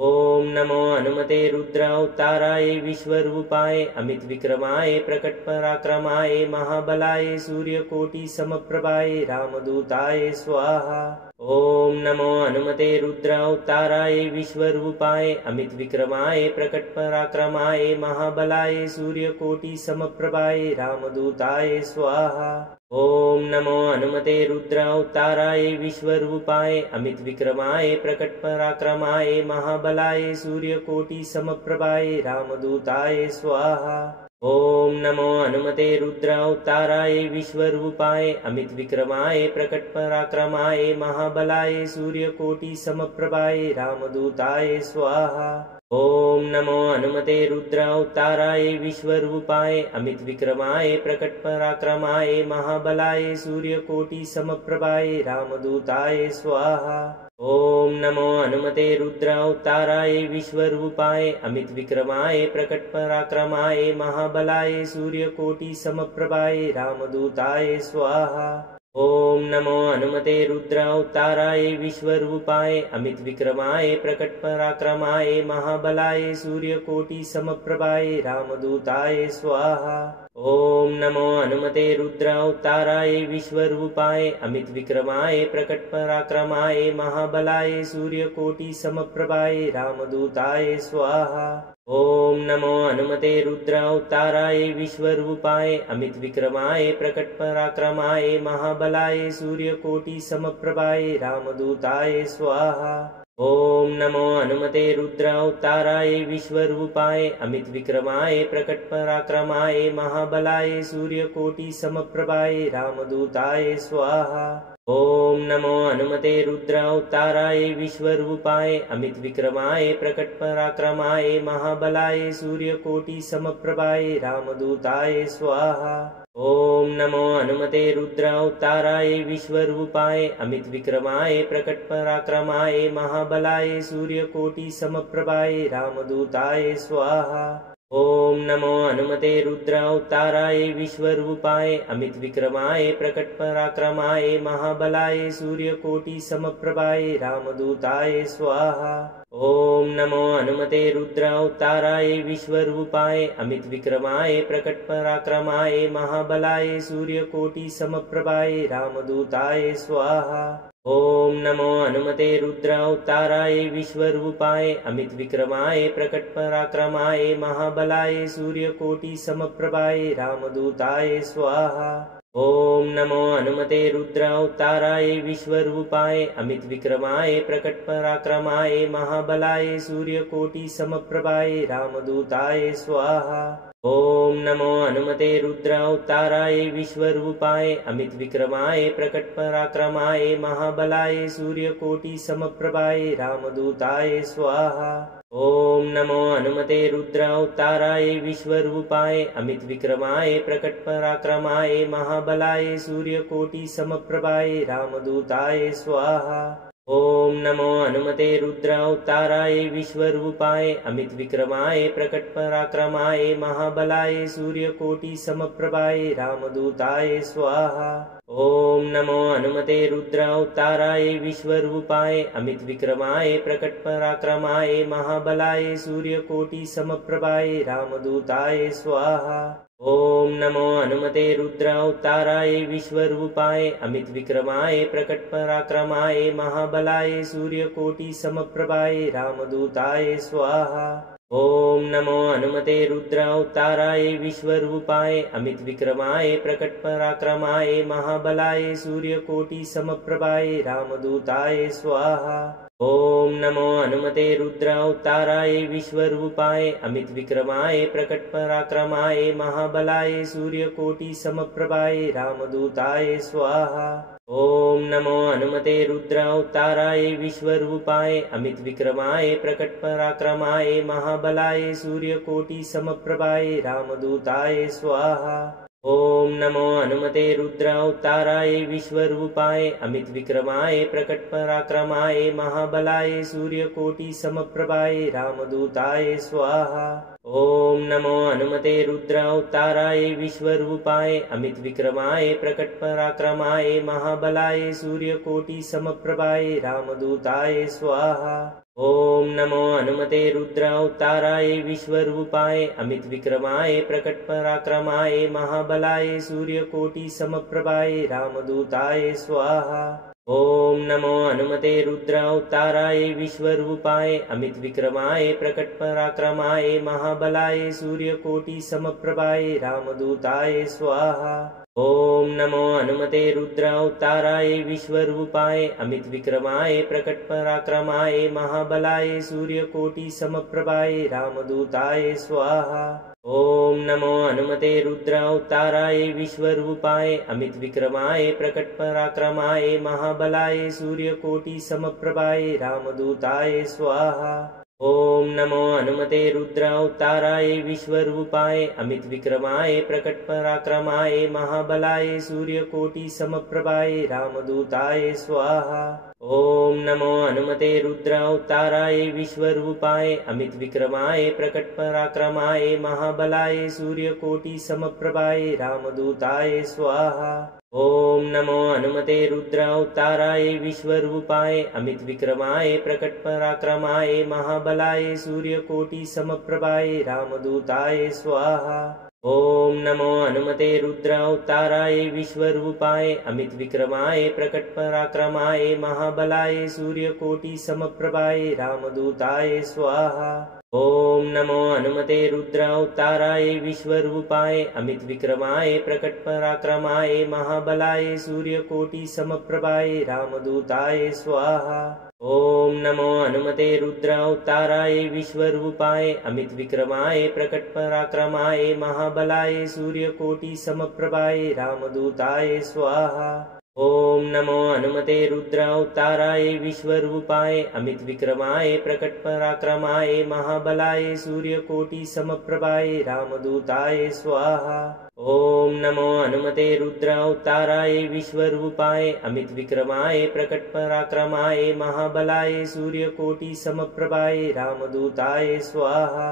ॐ नमो हनुमते रुद्रावताराय विश्वरूपाय अमितविक्रमाय प्रकटपराक्रमाय महाबलाय सूर्यकोटिसमप्रभाय रामदूताय स्वाहा। ॐ नमो हनुमते रुद्रावताराय विश्वरूपाय अमितविक्रमाय प्रकटपराक्रमाय महाबलाय सूर्यकोटिसमप्रभाय रामदूताय स्वाहा। ॐ नमो हनुमते रुद्रावताराय विश्वरूपाय अमितविक्रमाय प्रकटपराक्रमाय महाबलाय सूर्यकोटिसमप्रभाय रामदूताय स्वाहा। ॐ नमो हनुमते रुद्रावताराय विश्वरूपाय अमितविक्रमाय प्रकटपराक्रमाय महाबलाय सूर्यकोटिसमप्रभाय रामदूताय स्वाहा। ॐ नमो हनुमते रुद्रावताराय विश्वरूपाय अमितविक्रमाय प्रकटपराक्रमाय महाबलाय सूर्यकोटिसमप्रभाय रामदूताय स्वाहा। ॐ नमो हनुमते रुद्रावताराय विश्वरूपाय अमितविक्रमाय प्रकटपराक्रमाय महाबलाय सूर्यकोटिसमप्रभाय रामदूताय स्वाहा। ॐ नमो हनुमते रुद्रावताराय विश्वरूपाय अमितविक्रमाय प्रकटपराक्रमाय महाबलाय सूर्यकोटिसमप्रभाय रामदूताय स्वाहा। ॐ नमो हनुमते रुद्रावताराय विश्वरूपाय अमितविक्रमाय प्रकटपराक्रमाय महाबलाय सूर्यकोटिसमप्रभाय रामदूताय स्वाहा। ॐ नमो हनुमते रुद्रावताराय विश्वरूपाय अमितविक्रमाय प्रकटपराक्रमाय महाबलाय सूर्यकोटिसमप्रभाय रामदूताय स्वाहा। ॐ नमो हनुमते रुद्रावताराय विश्वरूपाय अमितविक्रमाय प्रकटपराक्रमाय महाबलाय सूर्यकोटिसमप्रभाय रामदूताय स्वाहा। ॐ नमो हनुमते रुद्रावताराय विश्वरूपाय अमितविक्रमाय प्रकटपराक्रमाय महाबलाय सूर्यकोटिसमप्रभाय रामदूताय स्वाहा। ॐ नमो हनुमते रुद्रावताराय विश्वरूपाय अमितविक्रमाय प्रकटपराक्रमाय महाबलाय सूर्यकोटिसमप्रभाय रामदूताय स्वाहा। ॐ नमो हनुमते रुद्रावताराय विश्वरूपाय अमितविक्रमाय प्रकटपराक्रमाय महाबलाय सूर्यकोटिसमप्रभाय रामदूताय स्वाहा। ॐ नमो हनुमते रुद्रावताराय विश्वरूपाय अमितविक्रमाय प्रकटपराक्रमाय महाबलाय सूर्यकोटिसमप्रभाय रामदूताय स्वाहा। ॐ नमो हनुमते रुद्रावताराय विश्वरूपाय अमितविक्रमाय प्रकटपराक्रमाय महाबलाय सूर्यकोटिसमप्रभाय रामदूताय स्वाहा। ॐ नमो हनुमते रुद्रावताराय विश्वरूपाय अमितविक्रमाय प्रकटपराक्रमाय महाबलाय सूर्यकोटिसमप्रभाय रामदूताय स्वाहा। ॐ नमो हनुमते रुद्रावताराय विश्वरूपाय अमितविक्रमाय प्रकटपराक्रमाय महाबलाय सूर्यकोटिसमप्रभाय रामदूताय स्वाहा। ॐ नमो हनुमते रुद्रावताराय विश्वरूपाय अमित विक्रमाय प्रकट पराक्रमाय महाबलाय सूर्यकोटि समप्रभाय रामदूताय स्वाहा। ॐ नमो हनुमते रुद्रावताराय विश्वरूपाय अमित विक्रमाय प्रकट पराक्रमाय महाबलाय सूर्यकोटि समप्रभाय रामदूताय स्वाहा। ॐ नमो हनुमते रुद्रावताराय विश्वरूपाय अमित विक्रमाय प्रकट पराक्रमाय महाबलाय सूर्यकोटि समप्रभाय रामदूताय स्वाहा। ॐ नमो हनुमते रुद्रावताराय विश्वरूपाय अमित विक्रमाय प्रकट पराक्रमाय महाबलाय सूर्यकोटि समप्रभाय रामदूताय स्वाहा। ॐ नमो हनुमते रुद्रावताराय विश्वरूपाय अमित विक्रमाय प्रकट पराक्रमाय महाबलाय सूर्यकोटि समप्रभाय रामदूताय स्वाहा। ॐ नमो हनुमते रुद्रावताराय विश्वरूपाय अमित विक्रमाय प्रकट पराक्रमाय महाबलाय सूर्यकोटि समप्रभाय रामदूताय स्वाहा। ॐ नमो हनुमते रुद्रावताराय विश्वरूपाय अमित विक्रमाय प्रकट पराक्रमाय महाबलाय सूर्यकोटि समप्रभाय रामदूताय स्वाहा। ॐ नमो हनुमते रुद्रावताराय विश्वरूपाय अमित विक्रमाय प्रकट पराक्रमाय महाबलाय सूर्यकोटि समप्रभाय रामदूताय स्वाहा। ॐ नमो हनुमते रुद्रावताराय विश्वरूपाय अमित विक्रमाय प्रकट पराक्रमाय महाबलाय सूर्यकोटि समप्रभाय रामदूताय स्वाहा। ॐ नमो हनुमते रुद्रावताराय विश्वरूपाय अमित विक्रमाय प्रकट पराक्रमाय महाबलाय सूर्यकोटि समप्रभाय रामदूताय स्वाहा। ॐ नमो हनुमते रुद्रावताराय विश्वरूपाय अमित विक्रमाय प्रकट पराक्रमाय महाबलाय सूर्यकोटि समप्रभाय रामदूताय स्वाहा। ॐ नमो हनुमते रुद्रावताराय विश्वरूपाय अमित विक्रमाय प्रकट पराक्रमाय महाबलाय सूर्यकोटि समप्रभाय रामदूताय स्वाहा। ॐ नमो हनुमते रुद्रावताराय विश्वरूपाय अमित विक्रमाय प्रकट पराक्रमाय महाबलाय सूर्यकोटि समप्रभाय रामदूताय स्वाहा। ॐ नमो हनुमते रुद्रावताराय विश्वरूपाय अमित विक्रमाय प्रकट पराक्रमाय महाबलाय सूर्यकोटि समप्रभाय रामदूताय स्वाहा। ॐ नमो हनुमते रुद्रावताराय विश्वरूपाय अमित विक्रमाय प्रकट पराक्रमाय महाबलाय सूर्यकोटि समप्रभाय रामदूताय स्वाहा। ॐ नमो हनुमते रुद्रावताराय विश्वरूपाय अमित विक्रमाय प्रकट पराक्रमाय महाबलाय सूर्यकोटि समप्रभाय रामदूताय स्वाहा। ॐ नमो हनुमते रुद्रावताराय विश्वरूपाय अमित विक्रमाय प्रकट पराक्रमाय महाबलाय सूर्यकोटि समप्रभाय रामदूताय स्वाहा। ॐ नमो हनुमते रुद्रावताराय विश्वरूपाय अमित विक्रमाय प्रकट पराक्रमाय महाबलाय सूर्यकोटि समप्रभाय रामदूताय स्वाहा। ॐ नमो हनुमते रुद्रावताराय विश्वरूपाय अमित विक्रमाय प्रकट पराक्रमाय महाबलाय सूर्यकोटि समप्रभाय रामदूताय स्वाहा। ॐ नमो हनुमते रुद्रावताराय विश्वरूपाय अमित विक्रमाय प्रकट पराक्रमाय महाबलाय सूर्यकोटि समप्रभाय रामदूताय स्वाहा। ॐ नमो हनुमते रुद्रावताराय विश्वरूपाय अमित विक्रमाय प्रकट पराक्रमाय महाबलाय सूर्यकोटि समप्रभाय रामदूताय स्वाहा।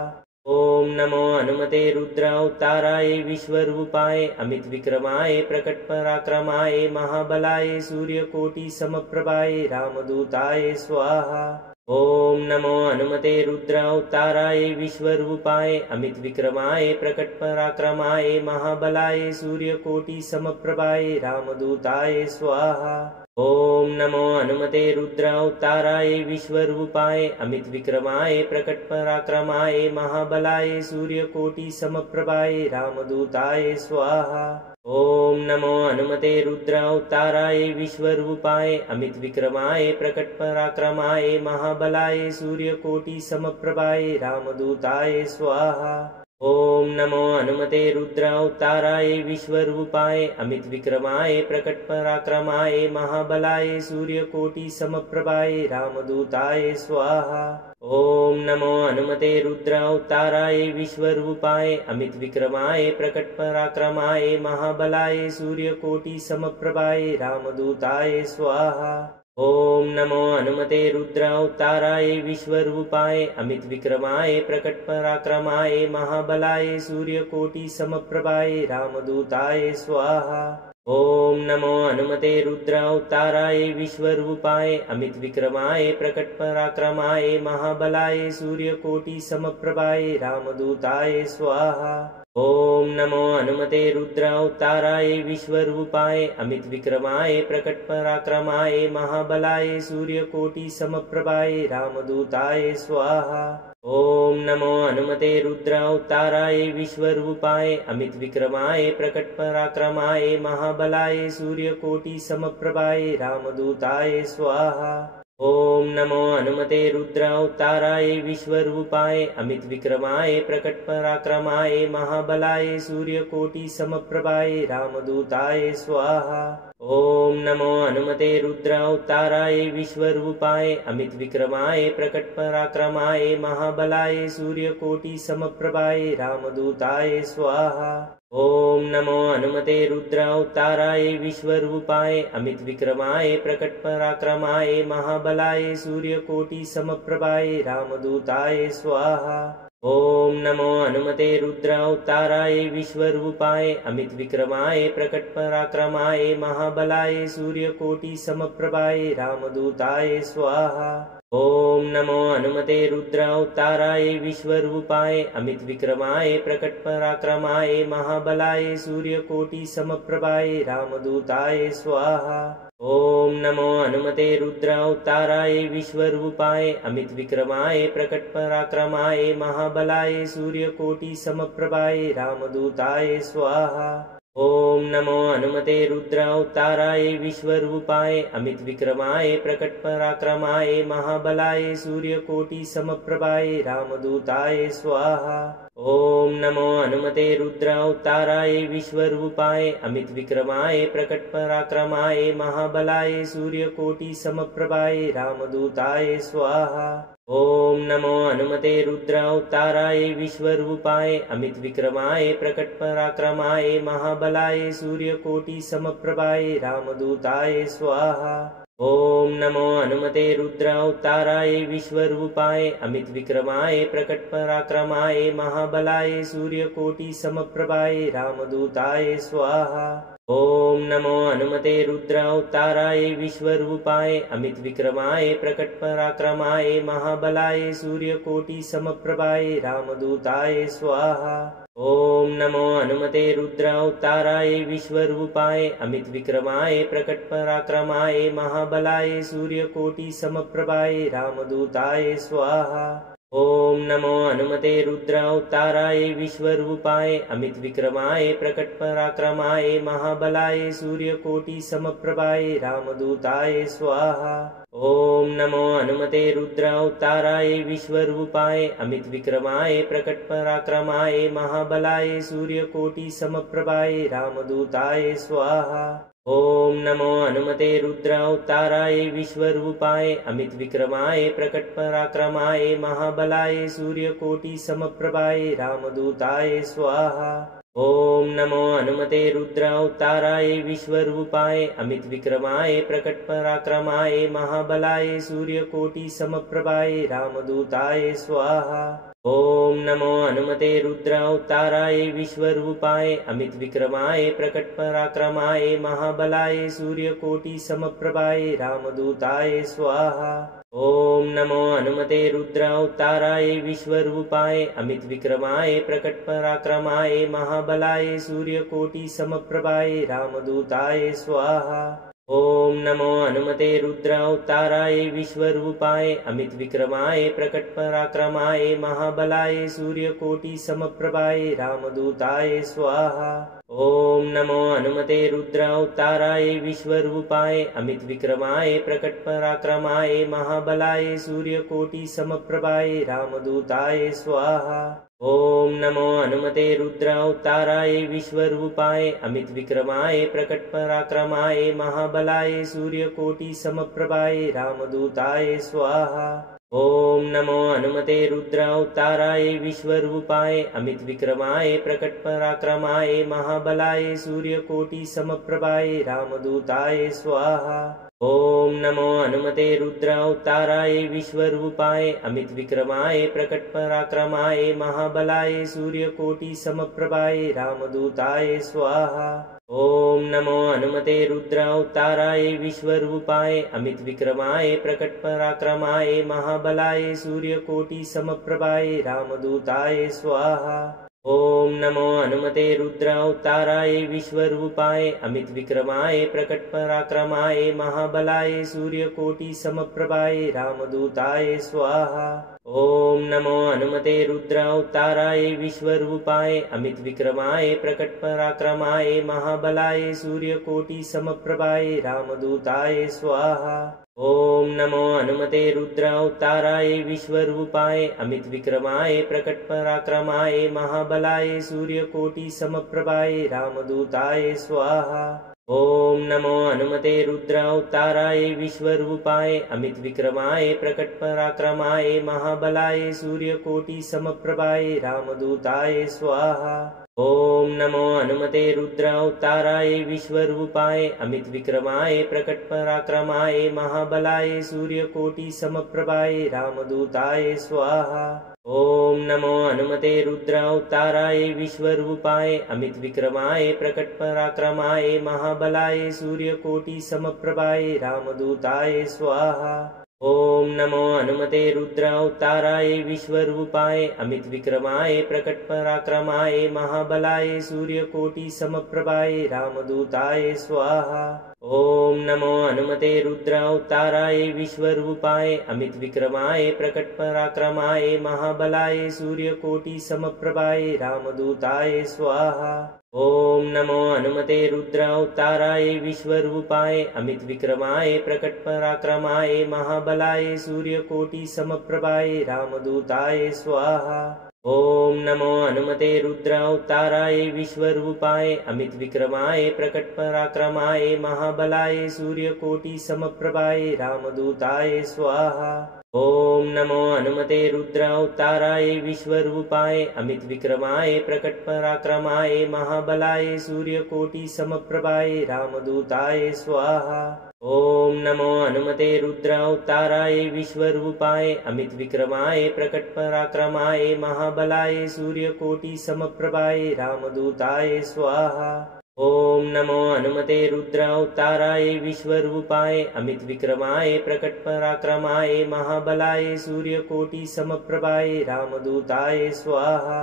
ॐ नमो हनुमते रुद्रावताराय विश्वरूपाय अमित विक्रमाय प्रकट पराक्रमाय महाबलाय सूर्यकोटि समप्रभाय रामदूताय स्वाहा। ॐ नमो हनुमते रुद्रावताराय विश्वरूपाय अमित विक्रमाय प्रकट पराक्रमाय महाबलाय सूर्यकोटि समप्रभाय रामदूताय स्वाहा। ॐ नमो हनुमते रुद्रावताराय विश्वरूपाय अमित विक्रमाय प्रकट पराक्रमाय महाबलाय सूर्यकोटि समप्रभाय रामदूताय स्वाहा। ॐ नमो हनुमते रुद्रावताराय विश्वरूपाय अमित विक्रमाय प्रकट पराक्रमाय महाबलाय सूर्यकोटि समप्रभाय रामदूताय स्वाहा। ॐ नमो हनुमते रुद्रावताराय विश्वरूपाय अमितविक्रमाय प्रकटपराक्रमाय महाबलाय सूर्यकोटिसमप्रभाय रामदूताय स्वाहा। ॐ नमो हनुमते रुद्रावताराय विश्वरूपाय अमितविक्रमाय प्रकटपराक्रमाय महाबलाय सूर्यकोटिसमप्रभाय रामदूताय स्वाहा। ॐ नमो हनुमते रुद्रावताराय विश्वरूपाय अमितविक्रमाय प्रकटपराक्रमाय महाबलाय सूर्यकोटिसमप्रभाय रामदूताय स्वाहा। ॐ नमो हनुमते रुद्रावताराय विश्वरूपाय अमितविक्रमाय प्रकटपराक्रमाय महाबलाय सूर्यकोटिसमप्रभाय रामदूताय स्वाहा। ॐ नमो हनुमते रुद्रावताराय विश्वरूपाय अमितविक्रमाय प्रकटपराक्रमाय महाबलाय सूर्यकोटिसमप्रभाय रामदूताय स्वाहा। ॐ नमो हनुमते रुद्रावताराय विश्वरूपाय अमितविक्रमाय प्रकटपराक्रमाय महाबलाय सूर्यकोटिसमप्रभाय रामदूताय स्वाहा। ॐ नमो हनुमते रुद्रावताराय विश्वरूपाय अमितविक्रमाय प्रकटपराक्रमाय महाबलाय सूर्यकोटिसमप्रभाय रामदूताय स्वाहा। ॐ नमो हनुमते रुद्रावताराय विश्वरूपाय अमितविक्रमाय प्रकटपराक्रमाय महाबलाय सूर्यकोटिसमप्रभाय रामदूताय स्वाहा। ॐ नमो हनुमते रुद्रावताराय विश्वरूपाय अमितविक्रमाय प्रकटपराक्रमाय महाबलाय सूर्यकोटिसमप्रभाय रामदूताय स्वाहा। ॐ नमो हनुमते रुद्रावताराय विश्वरूपाय अमितविक्रमाय प्रकटपराक्रमाय महाबलाय सूर्यकोटिसमप्रभाय रामदूताय स्वाहा। ॐ नमो हनुमते रुद्रावताराय विश्वरूपाय अमितविक्रमाय प्रकटपराक्रमाय महाबलाय सूर्यकोटिसमप्रभाय रामदूताय स्वाहा। ॐ नमो हनुमते रुद्रावताराय विश्वरूपाय अमितविक्रमाय प्रकटपराक्रमाय महाबलाय सूर्यकोटिसमप्रभाय रामदूताय स्वाहा। ॐ नमो हनुमते रुद्रावताराय विश्वरूपाय अमितविक्रमाय प्रकटपराक्रमाय महाबलाय सूर्यकोटिसमप्रभाय रामदूताय स्वाहा। ॐ नमो हनुमते रुद्रावताराय विश्वरूपाय अमितविक्रमाय प्रकटपराक्रमाय महाबलाय सूर्यकोटिसमप्रभाय रामदूताय स्वाहा। ॐ नमो हनुमते रुद्रावताराय विश्वरूपाय अमितविक्रमाय प्रकटपराक्रमाय महाबलाय सूर्यकोटिसमप्रभाय रामदूताय स्वाहा। ॐ नमो हनुमते रुद्रावताराय विश्वरूपाय अमितविक्रमाय प्रकटपराक्रमाय महाबलाय सूर्यकोटिसमप्रभाय रामदूताय स्वाहा। ॐ नमो हनुमते रुद्रावताराय विश्वरूपाय अमितविक्रमाय प्रकटपराक्रमाय महाबलाय सूर्यकोटिसमप्रभाय रामदूताय स्वाहा। ॐ नमो हनुमते रुद्रावताराय विश्वरूपाय अमितविक्रमाय प्रकटपराक्रमाय महाबलाय सूर्यकोटिसमप्रभाय रामदूताय स्वाहा। ॐ नमो हनुमते रुद्रावताराय विश्वरूपाय अमितविक्रमाय प्रकटपराक्रमाय महाबलाय सूर्यकोटिसमप्रभाय रामदूताय स्वाहा। ॐ नमो हनुमते रुद्रावताराय विश्वरूपाय अमितविक्रमाय प्रकटपराक्रमाय महाबलाय सूर्यकोटिसमप्रभाय रामदूताय स्वाहा। ॐ नमो हनुमते रुद्रावताराय विश्वरूपाय अमितविक्रमाय प्रकटपराक्रमाय महाबलाय सूर्यकोटिसमप्रभाय रामदूताय स्वाहा। ॐ नमो हनुमते रुद्रावताराय विश्वरूपाय अमितविक्रमाय प्रकटपराक्रमाय महाबलाय सूर्यकोटिसमप्रभाय रामदूताय स्वाहा। ॐ नमो हनुमते रुद्रावताराय विश्वरूपाय अमितविक्रमाय प्रकटपराक्रमाय महाबलाय सूर्यकोटिसमप्रभाय रामदूताय स्वाहा। ॐ नमो हनुमते रुद्रावताराय विश्वरूपाय अमितविक्रमाय प्रकटपराक्रमाय महाबलाय सूर्यकोटिसमप्रभाय रामदूताय स्वाहा। ॐ नमो हनुमते रुद्रावताराय विश्वरूपाय अमितविक्रमाय प्रकटपराक्रमाय महाबलाय सूर्यकोटिसमप्रभाय रामदूताय स्वाहा। ॐ नमो हनुमते रुद्रावताराय विश्वरूपाय अमितविक्रमाय प्रकटपराक्रमाय महाबलाय सूर्यकोटिसमप्रभाय रामदूताय स्वाहा। ॐ नमो हनुमते रुद्रावताराय विश्वरूपाय अमितविक्रमाय प्रकटपराक्रमाय महाबलाय सूर्यकोटिसमप्रभाय रामदूताय स्वाहा। ॐ नमो हनुमते रुद्रावताराय विश्वरूपाय अमितविक्रमाय प्रकटपराक्रमाय महाबलाय सूर्यकोटिसमप्रभाय रामदूताय स्वाहा। ॐ नमो हनुमते रुद्रावताराय विश्वरूपाय अमितविक्रमाय प्रकटपराक्रमाय महाबलाय सूर्यकोटिसमप्रभाय रामदूताय स्वाहा। ॐ नमो हनुमते रुद्रावताराय विश्वरूपाय अमितविक्रमाय प्रकटपराक्रमाय महाबलाय सूर्यकोटिसमप्रभाय रामदूताय स्वाहा। ॐ नमो हनुमते रुद्रावताराय विश्वरूपाय अमितविक्रमाय प्रकटपराक्रमाय महाबलाय सूर्यकोटिसमप्रभाय रामदूताय स्वाहा। ॐ नमो हनुमते रुद्रावताराय विश्वरूपाय अमितविक्रमाय प्रकटपराक्रमाय महाबलाय सूर्यकोटिसमप्रभाय रामदूताय स्वाहा। ॐ नमो हनुमते रुद्रावताराय विश्वरूपाय अमितविक्रमाय प्रकटपराक्रमाय महाबलाय सूर्यकोटिसमप्रभाय रामदूताय स्वाहा। ॐ नमो हनुमते रुद्रावताराय विश्वरूपाय अमितविक्रमाय प्रकटपराक्रमाय महाबलाय सूर्यकोटिसमप्रभाय रामदूताय स्वाहा। ॐ नमो हनुमते रुद्रावताराय विश्वरूपाय अमितविक्रमाय प्रकटपराक्रमाय महाबलाय सूर्यकोटिसमप्रभाय रामदूताय स्वाहा। ॐ नमो हनुमते रुद्रावताराय विश्वरूपाय अमितविक्रमाय प्रकटपराक्रमाय महाबलाय सूर्यकोटिसमप्रभाय रामदूताय स्वाहा। ॐ नमो हनुमते रुद्रावताराय विश्वरूपाय अमितविक्रमाय प्रकटपराक्रमाय महाबलाय सूर्यकोटिसमप्रभाय रामदूताय स्वाहा। ॐ नमो हनुमते रुद्रावताराय विश्वरूपाय अमितविक्रमाय प्रकटपराक्रमाय महाबलाय सूर्यकोटिसमप्रभाय रामदूताय स्वाहा। ॐ नमो हनुमते रुद्रावताराय विश्वरूपाय अमितविक्रमाय प्रकटपराक्रमाय महाबलाय सूर्यकोटिसमप्रभाय रामदूताय स्वाहा। ॐ नमो हनुमते रुद्रावताराय विश्वरूपाय अमितविक्रमाय प्रकटपराक्रमाय महाबलाय सूर्यकोटिसमप्रभाय रामदूताय स्वाहा। ॐ नमो हनुमते रुद्रावताराय विश्वरूपाय अमितविक्रमाय प्रकटपराक्रमाय महाबलाय सूर्यकोटिसमप्रभाय रामदूताय स्वाहा। ॐ नमो हनुमते रुद्रावताराय विश्वरूपाय अमितविक्रमाय प्रकटपराक्रमाय महाबलाय सूर्यकोटिसमप्रभाय रामदूताय स्वाहा। ॐ नमो हनुमते रुद्रावताराय विश्वरूपाय अमितविक्रमाय प्रकटपराक्रमाय महाबलाय सूर्यकोटिसमप्रभाय रामदूताय स्वाहा।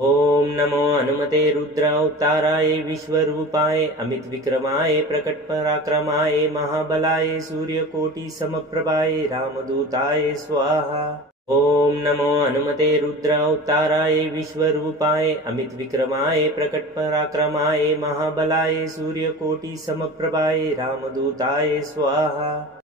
ॐ नमो हनुमते रुद्रावताराय विश्वरूपाय अमितविक्रमाय प्रकटपराक्रमाय महाबलाय सूर्यकोटिसमप्रभाय रामदूताय स्वाहा। ॐ नमो हनुमते रुद्रावताराय विश्वरूपाय अमितविक्रमाय प्रकटपराक्रमाय महाबलाय सूर्यकोटिसमप्रभाय रामदूताय स्वाहा।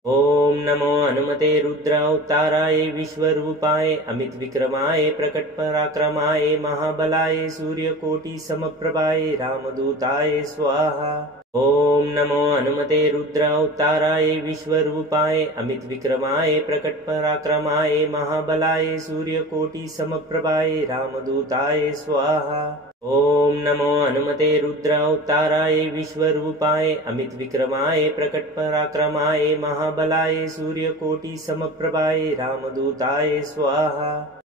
ॐ नमो हनुमते रुद्रावताराय विश्वरूपाय अमितविक्रमाय प्रकटपराक्रमाय महाबलाय सूर्यकोटिसमप्रभाय रामदूताय स्वाहा। ॐ नमो हनुमते रुद्रावताराय विश्वरूपाय अमितविक्रमाय प्रकटपराक्रमाय महाबलाय सूर्यकोटिसमप्रभाय रामदूताय स्वाहा। ॐ नमो हनुमते रुद्रावताराय विश्वरूपाय अमितविक्रमाय प्रकटपराक्रमाय महाबलाय सूर्यकोटिसमप्रभाय रामदूताय स्वाहा।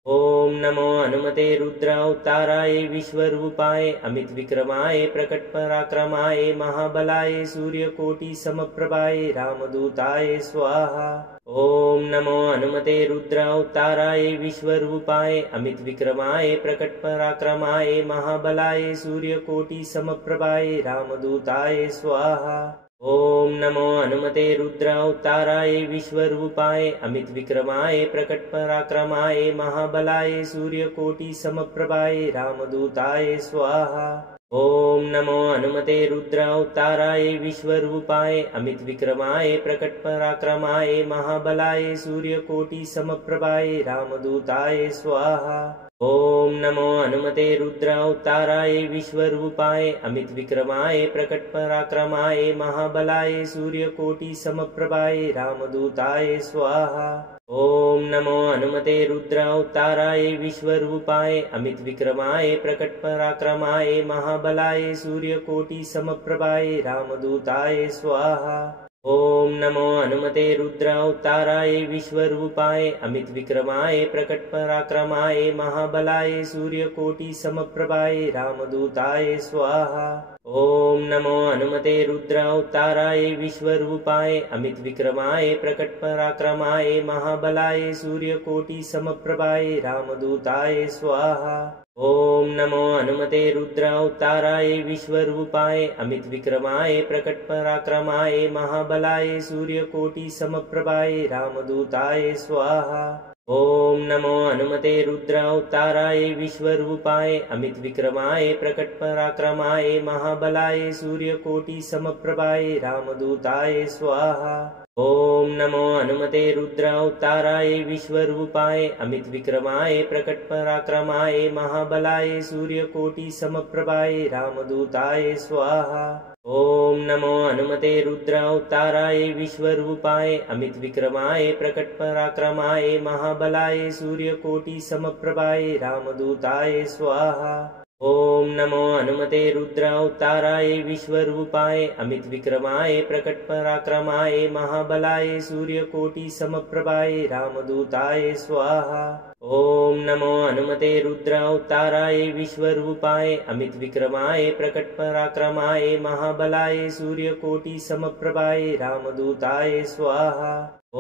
ॐ नमो हनुमते रुद्रावताराय विश्वरूपाय अमितविक्रमाय प्रकटपराक्रमाय महाबलाय सूर्यकोटिसमप्रभाय रामदूताय स्वाहा। ॐ नमो हनुमते रुद्रावताराय विश्वरूपाय अमितविक्रमाय प्रकटपराक्रमाय महाबलाय सूर्यकोटिसमप्रभाय रामदूताय स्वाहा। ॐ नमो हनुमते रुद्रावताराय विश्वरूपाय अमितविक्रमाय प्रकटपराक्रमाय महाबलाय सूर्यकोटिसमप्रभाय रामदूताय स्वाहा। ॐ नमो हनुमते रुद्रावताराय विश्वरूपाय अमित विक्रमाय प्रकट पराक्रमाय महाबलाय सूर्यकोटि समप्रभाय रामदूताय स्वाहा। ॐ नमो हनुमते रुद्रावताराय विश्वरूपाय अमित विक्रमाय प्रकट पराक्रमाय महाबलाय सूर्यकोटि समप्रभाय रामदूताय स्वाहा। ॐ नमो हनुमते रुद्रावताराय विश्वरूपाय अमित विक्रमाय प्रकट पराक्रमाय महाबलाय सूर्यकोटि समप्रभाय रामदूताय स्वाहा। ॐ नमो हनुमते रुद्रावताराय विश्वरूपाय अमित विक्रमाय प्रकट पराक्रमाय महाबलाय सूर्यकोटि समप्रभाय रामदूताय स्वाहा। ॐ नमो हनुमते रुद्रावताराय विश्वरूपाय अमित विक्रमाय प्रकट पराक्रमाय महाबलाय सूर्यकोटि समप्रभाय रामदूताय स्वाहा। ॐ नमो हनुमते रुद्रावताराय विश्वरूपाय अमित विक्रमाय प्रकट पराक्रमाय महाबलाय सूर्यकोटि समप्रभाय रामदूताय स्वाहा। ॐ नमो हनुमते रुद्रावताराय विश्वरूपाय अमित विक्रमाय प्रकट पराक्रमाय महाबलाय सूर्यकोटि समप्रभाय रामदूताय स्वाहा। ॐ नमो हनुमते रुद्रावताराय विश्वरूपाय अमित विक्रमाय प्रकट पराक्रमाय महाबलाय सूर्यकोटि समप्रभाय रामदूताय स्वाहा। ॐ नमो हनुमते रुद्रावताराय विश्वरूपाय अमित विक्रमाय प्रकट पराक्रमाय महाबलाय सूर्यकोटि समप्रभाय रामदूताय स्वाहा। ॐ नमो हनुमते रुद्रावताराय विश्वरूपाय अमित विक्रमाय प्रकट पराक्रमाय महाबलाय सूर्यकोटि समप्रभाय रामदूताय स्वाहा। ॐ नमो हनुमते रुद्रावताराय विश्वरूपाय अमित विक्रमाय प्रकट पराक्रमाय महाबलाय सूर्यकोटि समप्रभाय रामदूताय स्वाहा।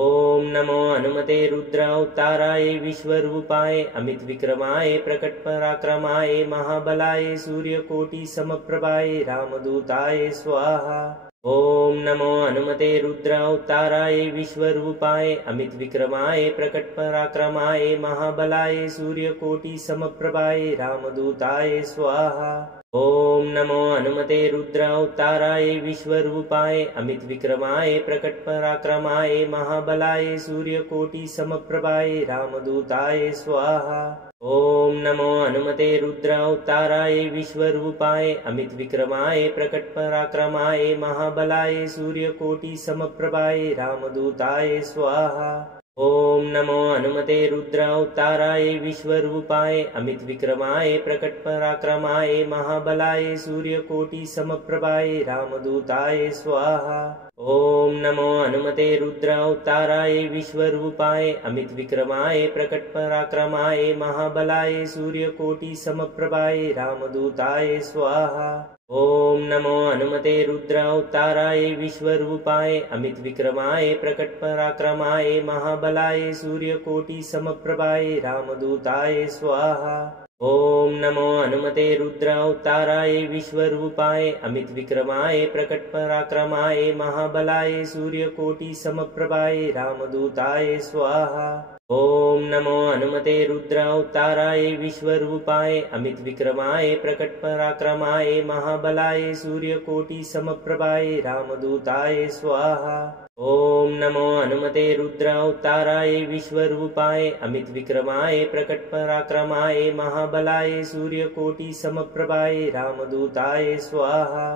ॐ नमो हनुमते रुद्रावताराय विश्वरूपाय अमित विक्रमाय प्रकट पराक्रमाय महाबलाय सूर्यकोटि समप्रभाय रामदूताय स्वाहा। ॐ नमो हनुमते रुद्रावताराय विश्वरूपाय अमित विक्रमाय प्रकट पराक्रमाय महाबलाय सूर्यकोटि समप्रभाय रामदूताय स्वाहा। ॐ नमो हनुमते रुद्रावताराय विश्वरूपाय अमित विक्रमाय प्रकट पराक्रमाय महाबलाय सूर्यकोटि समप्रभाय रामदूताय स्वाहा। ॐ नमो हनुमते रुद्रावताराय विश्वरूपाय अमित विक्रमाय प्रकट पराक्रमाय महाबलाय सूर्यकोटि समप्रभाय रामदूताय स्वाहा। ॐ नमो हनुमते रुद्रावताराय विश्वरूपाय अमित विक्रमाय प्रकट पराक्रमाय महाबलाय सूर्यकोटि समप्रभाय रामदूताय स्वाहा। ॐ नमो हनुमते रुद्रावताराय विश्वरूपाय अमित विक्रमाय प्रकट पराक्रमाय महाबलाय सूर्यकोटि समप्रभाय रामदूताय स्वाहा। ॐ नमो हनुमते रुद्रावताराय विश्वरूपाय अमित विक्रमाय प्रकट पराक्रमाय महाबलाय सूर्यकोटि समप्रभाय रामदूताय स्वाहा। ॐ नमो हनुमते रुद्रावताराय विश्वरूपाय अमित विक्रमाय प्रकट पराक्रमाय महाबलाय सूर्यकोटि समप्रभाय रामदूताय स्वाहा। ॐ नमो हनुमते रुद्रावताराय विश्वरूपाय अमित विक्रमाय प्रकट पराक्रमाय महाबलाय सूर्यकोटि समप्रभाय रामदूताय स्वाहा। ॐ नमो हनुमते रुद्रावताराय विश्वरूपाय अमित विक्रमाय प्रकट पराक्रमाय महाबलाय सूर्यकोटि समप्रभाय रामदूताय स्वाहा।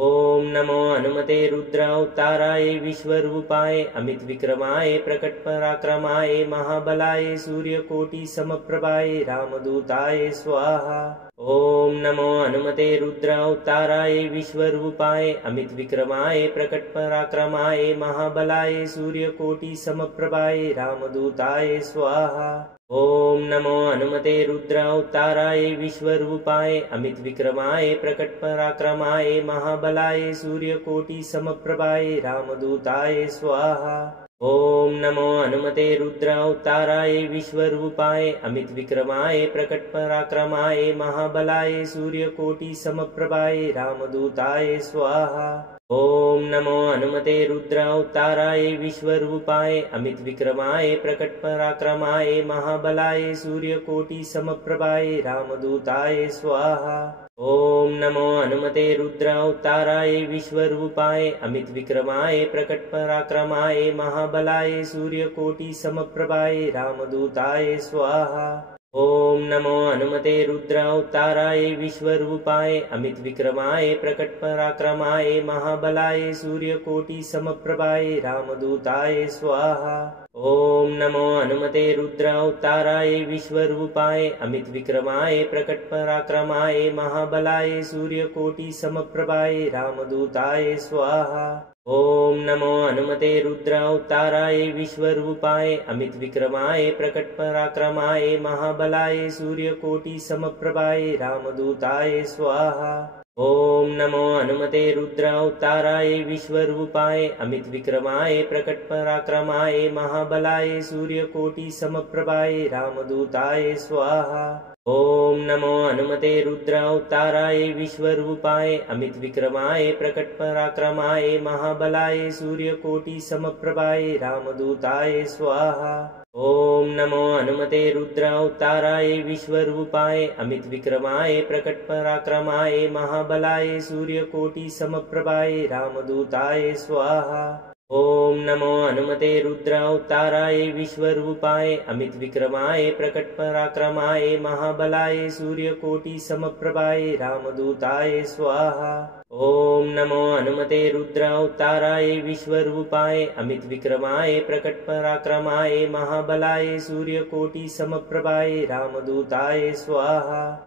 ॐ नमो हनुमते रुद्रावताराय विश्वरूपाय अमित विक्रमाय प्रकट पराक्रमाय महाबलाय सूर्यकोटि समप्रभाय रामदूताय स्वाहा। ॐ नमो हनुमते रुद्रावताराय विश्वरूपाय अमित विक्रमाय प्रकट पराक्रमाय महाबलाय सूर्यकोटि समप्रभाय रामदूताय स्वाहा। ॐ नमो हनुमते रुद्रावताराय विश्वरूपाय अमित विक्रमाय प्रकट पराक्रमाय महाबलाय सूर्यकोटि समप्रभाय रामदूताय स्वाहा। ॐ नमो हनुमते रुद्रावताराय विश्वरूपाय अमित विक्रमाय प्रकट पराक्रमाय महाबलाय सूर्यकोटि समप्रभाय रामदूताय स्वाहा। ॐ नमो हनुमते रुद्रावताराय विश्वरूपाय अमित विक्रमाय प्रकट पराक्रमाय महाबलाय सूर्यकोटि समप्रभाय रामदूताय स्वाहा। ओम नमो हनुमते रुद्रावताराय विश्वरूपाय अमित विक्रमाय प्रकट पराक्रमाय महाबलाय सूर्यकोटि समप्रभाय रामदूताय स्वाहा। ओम नमो हनुमते रुद्रावताराय विश्वरूपाय अमित विक्रमाय प्रकट पराक्रमाय महाबलाय सूर्यकोटि समप्रभाय रामदूताय स्वाहा। ओम नमो हनुमते रुद्रावताराय विश्वरूपाय अमित विक्रमाय प्रकट पराक्रमाय महाबलाय सूर्यकोटि समप्रभाय रामदूताय स्वाहा। ओम नमो हनुमते रुद्रावताराय विश्वरूपाय अमित विक्रमाय प्रकट पराक्रमाय महाबलाय सूर्यकोटि समप्रभाय रामदूताय स्वाहा। ओम नमो हनुमते रुद्रावताराय विश्वरूपाय अमित विक्रमाय प्रकट पराक्रमाय महाबलाय सूर्यकोटि समप्रभाय रामदूताय स्वाहा। ओम नमो हनुमते रुद्रावताराय विश्वरूपाय अमित विक्रमाय प्रकट पराक्रमाय महाबलाय सूर्यकोटि समप्रभाय रामदूताय स्वाहा। ओम नमो हनुमते रुद्रावताराय विश्वरूपाय अमित विक्रमाय प्रकट पराक्रमाय महाबलाय सूर्यकोटि समप्रभाय रामदूताय स्वाहा। ओम नमो हनुमते रुद्रावताराय विश्वरूपाय अमित विक्रमाय प्रकट पराक्रमाय महाबलाय सूर्यकोटि समप्रभाय रामदूताय स्वाहा। ओम नमो हनुमते रुद्रावताराय विश्वरूपाय अमित विक्रमाय प्रकट पराक्रमाय महाबलाय सूर्यकोटि समप्रभाय रामदूताय स्वाहा।